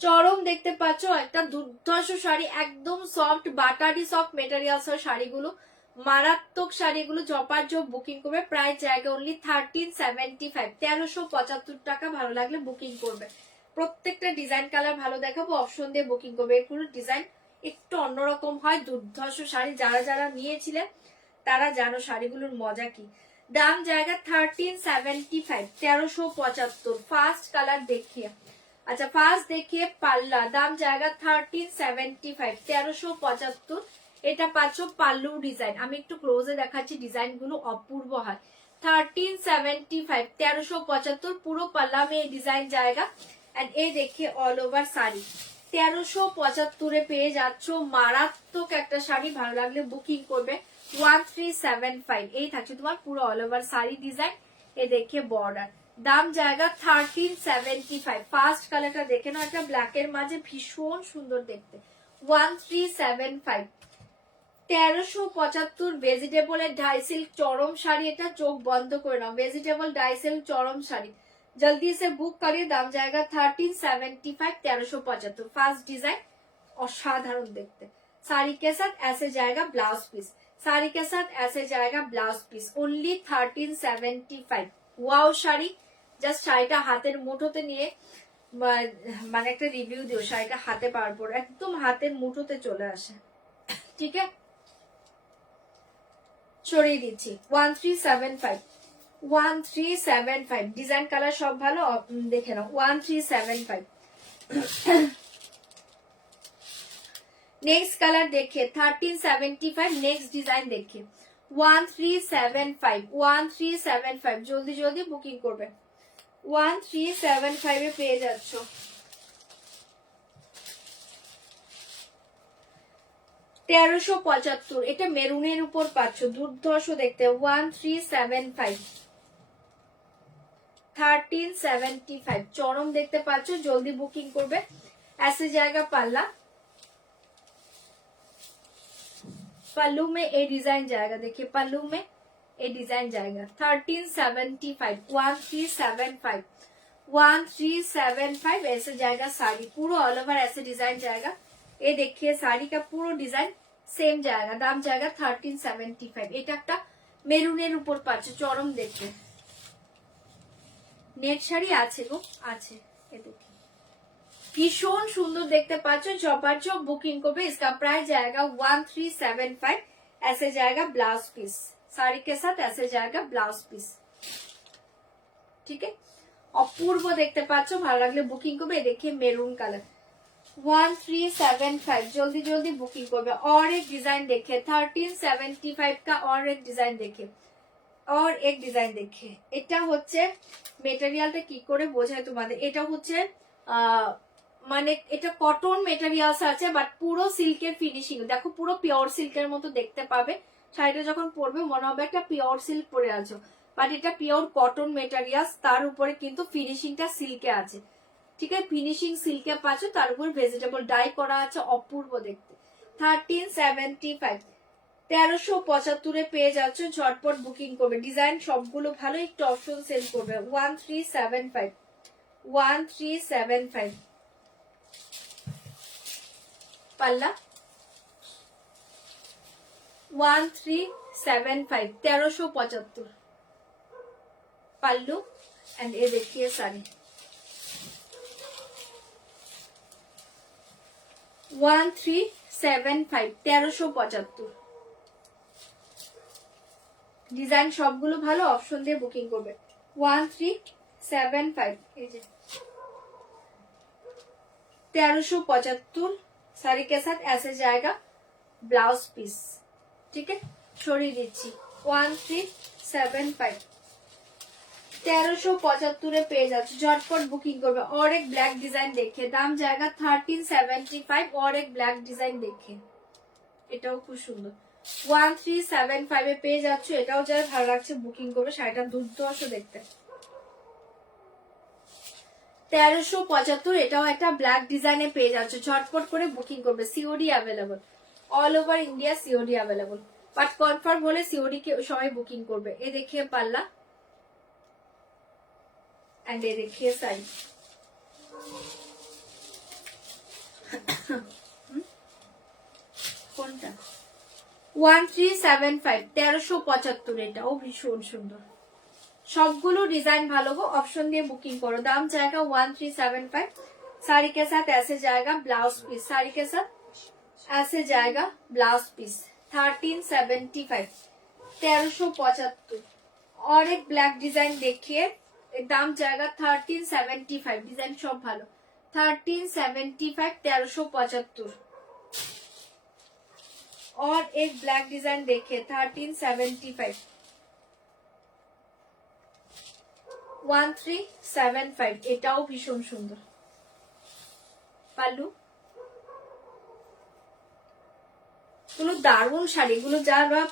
চরম দেখতে পাচ্ছ, একটা দুর্ধর্ষ শাড়ি, একদম সফট বাটারি সফট মেটেরিয়ালস এর শাড়িগুলো, মারাত্মক শাড়িগুলো। জপার জব বুকিং করবে, প্রাইস জায়গা অনলি 1375, 1375 টাকা। ভালো লাগলে বুকিং করবে। প্রত্যেকটা ডিজাইন কালার ভালো দেখাবো, অপশন দিয়ে বুকিং করবে। এগুলো ডিজাইন একটু অন্যরকম হয়, দুর্ধর্ষ শাড়ি। যারা যারা নিয়েছিলেন তারা জানো শাড়িগুলোর মজা কি। দাম জায়গা 1375, 1375। ফার্স্ট কালার দেখিয়ে, আচ্ছা ফার্স্ট দেখিয়ে পাল্লা, দাম জায়গা 1375, 1375। এটা পাচ্ছ পাল্লু ডিজাইন। আমি একটু ক্লোজে দেখাচ্ছি, ডিজাইন গুলো অপূর্ব হয়। 1375, 1375 পুরো পাল্লা মে এই ডিজাইন জায়গা। এন্ড এই দেখে অল ওভার শাড়ি 1375 পেয়ে যাচ্ছ। মারাত্মক একটা শাড়ি, ভালো লাগলে বুকিং করবে। 1375 এই থাকছে তোমার পুরো অল ওভার শাড়ি ডিজাইন। এ দেখে বর্ডার, দাম জায়গা 1375। ফার্স্ট কালারটা দেখে নাও, একটা ব্ল্যাক এর মাঝে ভীষণ সুন্দর দেখতে। 1375, 1375 ভেজিটেবলের ডাই সিল্ক চরম শাড়ি। এটা চোখ বন্ধ করে নাও, ভেজিটেবল ডাই সিল্ক চরম শাড়ি। जल्दी से बुक करिए, दाम जाएगा 1375, 1375। फास्ट डिजाइन असाधारण देखते। साड़ी के साथ ऐसे जाएगा ब्लाउज पीस, साड़ी के साथ ऐसे जाएगा blouse piece, only 1375। Wow sari, just শাড়িটা হাতের মুঠোতে নিয়ে মানে একটা রিভিউ দিও। শাড়িটা হাতে পাওয়ার পর একদম হাতের মুঠোতে চলে আসে। ঠিক আছে, ছড়িয়ে দিচ্ছি। 1375, 1375। ডিজাইন কালার সব ভালো, দেখে নাও। 1375। नेक्स्ट कलर देखिए 1375। नेक्स्ट डिजाइन देखिए 1375, 1375। জলদি জলদি বুকিং করবে। 1375 এ পেয়ে যাচ্ছ। তেরোশো 75। এটা মেরুনের উপর পাচ্ছ, দুর্ধর্ষ দেখতে। 1375, 1375 চরম দেখতে পাচ্ছ, জলদি বুকিং করবে। ऐसे जाएगा पाल्ला, पल्लू में ये डिजाइन जाएगा। देखिए पल्लू में ये डिजाइन जाएगा। 1375, 1375, 1375 ऐसे जाएगा साड़ी। पूरा ऑल ओवर ऐसे डिजाइन जाएगा। ये देखिए साड़ी का पूरा डिजाइन सेम जाएगा। दाम जाएगा 1375। এটা একটা মেরুনের উপর পাচ্ছ, চরম দেখতে। নেট শাড়ি আছে গো, আছে। এ দেখি ভীষণ সুন্দর দেখতে পাচ্ছ, চপারচপ বুকিং করবে। इसका प्राइस जाएगा 1375। ऐसे जाएगा ब्लाउज पीस, साड़ी के साथ ऐसे जाएगा ब्लाउज पीस। ठीक है, অপূর্ব দেখতে পাচ্ছ, ভালো লাগলে বুকিং করবে। देखिए মেরুন কালার 1375। जल्दी जल्दी बुकिंग করবে। और एक डिजाइन देखिए 1375 का और एक डिजाइन देखिए, और एक डिजाइन देखिए। এটা হচ্ছে মেটেরিয়ালটা কি করে বোঝায় তোমাদের। এটা হচ্ছে মানে এটা কটন মেটেরিয়ালস আছে, বাট পুরো সিল্কের ফিনিশিং দেখো, পুরো পিওর সিল্কের মতো দেখতে পাবে। শাড়িটা যখন পরবে মনে হবে একটা পিওর সিল্ক পরে আছো, বাট এটা পিওর কটন মেটেরিয়ালস। তার উপরে কিন্তু ফিনিশিংটা সিল্কে আছে। ঠিক আছে, ফিনিশিং সিল্কে পাচ্ছ, তার উপর ভেজিটেবল ডাই করা আছে, অপূর্ব দেখতে। 1375, 1375 পেয়ে যাচ্ছ। ঝটপট বুকিং করবে। ডিজাইন সবগুলো ভালো, একটু অপশন সেল করবে। 1375, 1375 পাল্লা। 1375 1375 পাল্লু एंड ये देखिए साड़ी 1375 1375 ডিজাইন সবগুলো ভালো অপশন দিয়ে বুকিং করবে 1375 এই যে 1375 साड़ी के साथ ऐसे जाएगा ब्लाउज पीस ठीक है छोड़ी दीजिए 1375 1375 পেয়ে যাচ্ছে झटपट बुकिंग করবে और एक ब्लैक डिजाइन देखिए दाम जाएगा 1375 और एक ब्लैक डिजाइन देखिए এটাও খুব সুন্দর 1375 এ পেয়ে যাচ্ছে এটাও যারা ভালো লাগছে বুকিং করবে শাড়িটা দুর্ধর্ষ দেখতে 1375 এটাও একটা ব্ল্যাক ডিজাইনে পেয়ে যাচ্ছে ঝটপট করে বুকিং করবে COD available all over India COD available but confirm হলে সিওডি কে সবাই বুকিং করবে এই দেখিয়ে পাল্লা एंड ये देखिए साइज কোনটা 1375 1375 এটাও ভীষণ সুন্দর সবগুলো ডিজাइन ভালো গো ऑप्शन দিয়ে বুকিং করো दाम जाएगा 1375 साड़ी के साथ ऐसे जाएगा ब्लाउज पीस साड़ी के साथ ऐसे जाएगा ब्लाउज पीस 1375 1375 और एक ब्लैक डिजाइन देखिए दाम जाएगा 1375 डिजाइन सब भालो 1375 1375 और एक ब्लैक डिजाइन देखिए 1375 1375 এটাও ভীষণ সুন্দর পাল্লু গুলো দারুণ শাড়ি গুলো যারা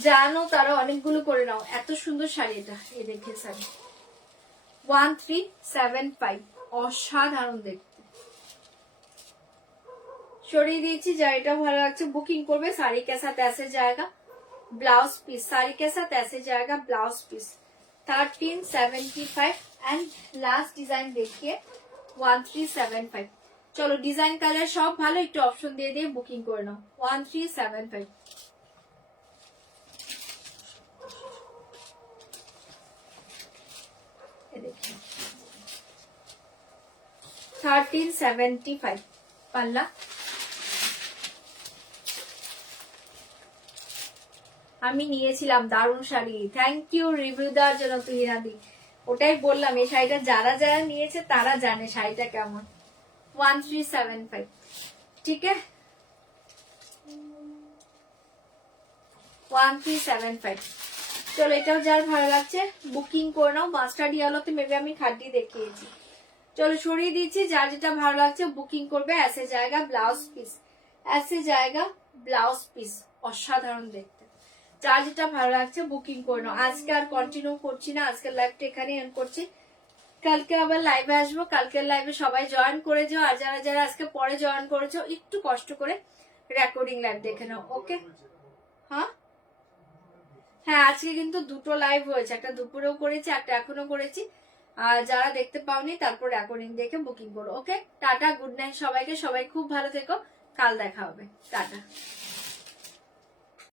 জানো তারা অনেকগুলো করে নাও এত সুন্দর শাড়ি এটা এই দেখে শাড়ি 1375 অসাধারণ দেখতে সরিয়ে দিয়েছি যার এটা ভালো লাগছে বুকিং করবে শাড়ি के साथ ऐसे जाएगा ब्लाउज पीस साड़ी के साथ ऐसे जाएगा blouse piece 1375 and last design देखिए 1375 चलो डिजाइन कलर सब ভালো একটু অপশন দিয়ে দিয়ে বুকিং করে নাও 1375 देखिए 1375 পাল্লা আমি নিয়েছিলাম দারুণ শাড়ি থ্যাংক ইউ রিভিউ দেওয়ার জন্য তুহিনাদি ওটাই বললাম এই শাড়িটা যারা যারা নিয়েছে তারা জানে শাড়িটা কেমন 1375 ঠিক আছে 1375 চলো এটাও যার ভালো লাগছে বুকিং করে নাও মাস্টার্ড ইয়েলোতে মেবি আমি খাড্ডি দেখিয়েছি চলো সরিয়ে দিচ্ছি যার যেটা ভালো লাগছে বুকিং করবে ऐसे जाएगा ब्लाउज पीस ऐसे जाएगा ब्लाउज पीस অসাধারণ দেখতে যার যেটা ভালো লাগছে বুকিং করে নাও আজকে আর কন্টিনিউ করছি না আজকে লাইভটা এখানে এন্ড করছি কালকে আবার লাইভে আসবো কালকের লাইভে সবাই জয়েন করে যাও আর যারা যারা আজকে পরে জয়েন করেছো একটু কষ্ট করে রেকর্ডিং লাইভ দেখে নাও ওকে হ্যাঁ হ্যাঁ আজকে কিন্তু দুটো লাইভ হয়েছে একটা দুপুরেও করেছি একটা এখনো করেছি আর যারা দেখতে পাওনি তারপর রেকর্ডিং দেখে বুকিং করো ওকে টাটা গুড নাইট সবাইকে সবাই খুব ভালো থেকো কাল দেখা হবে টাটা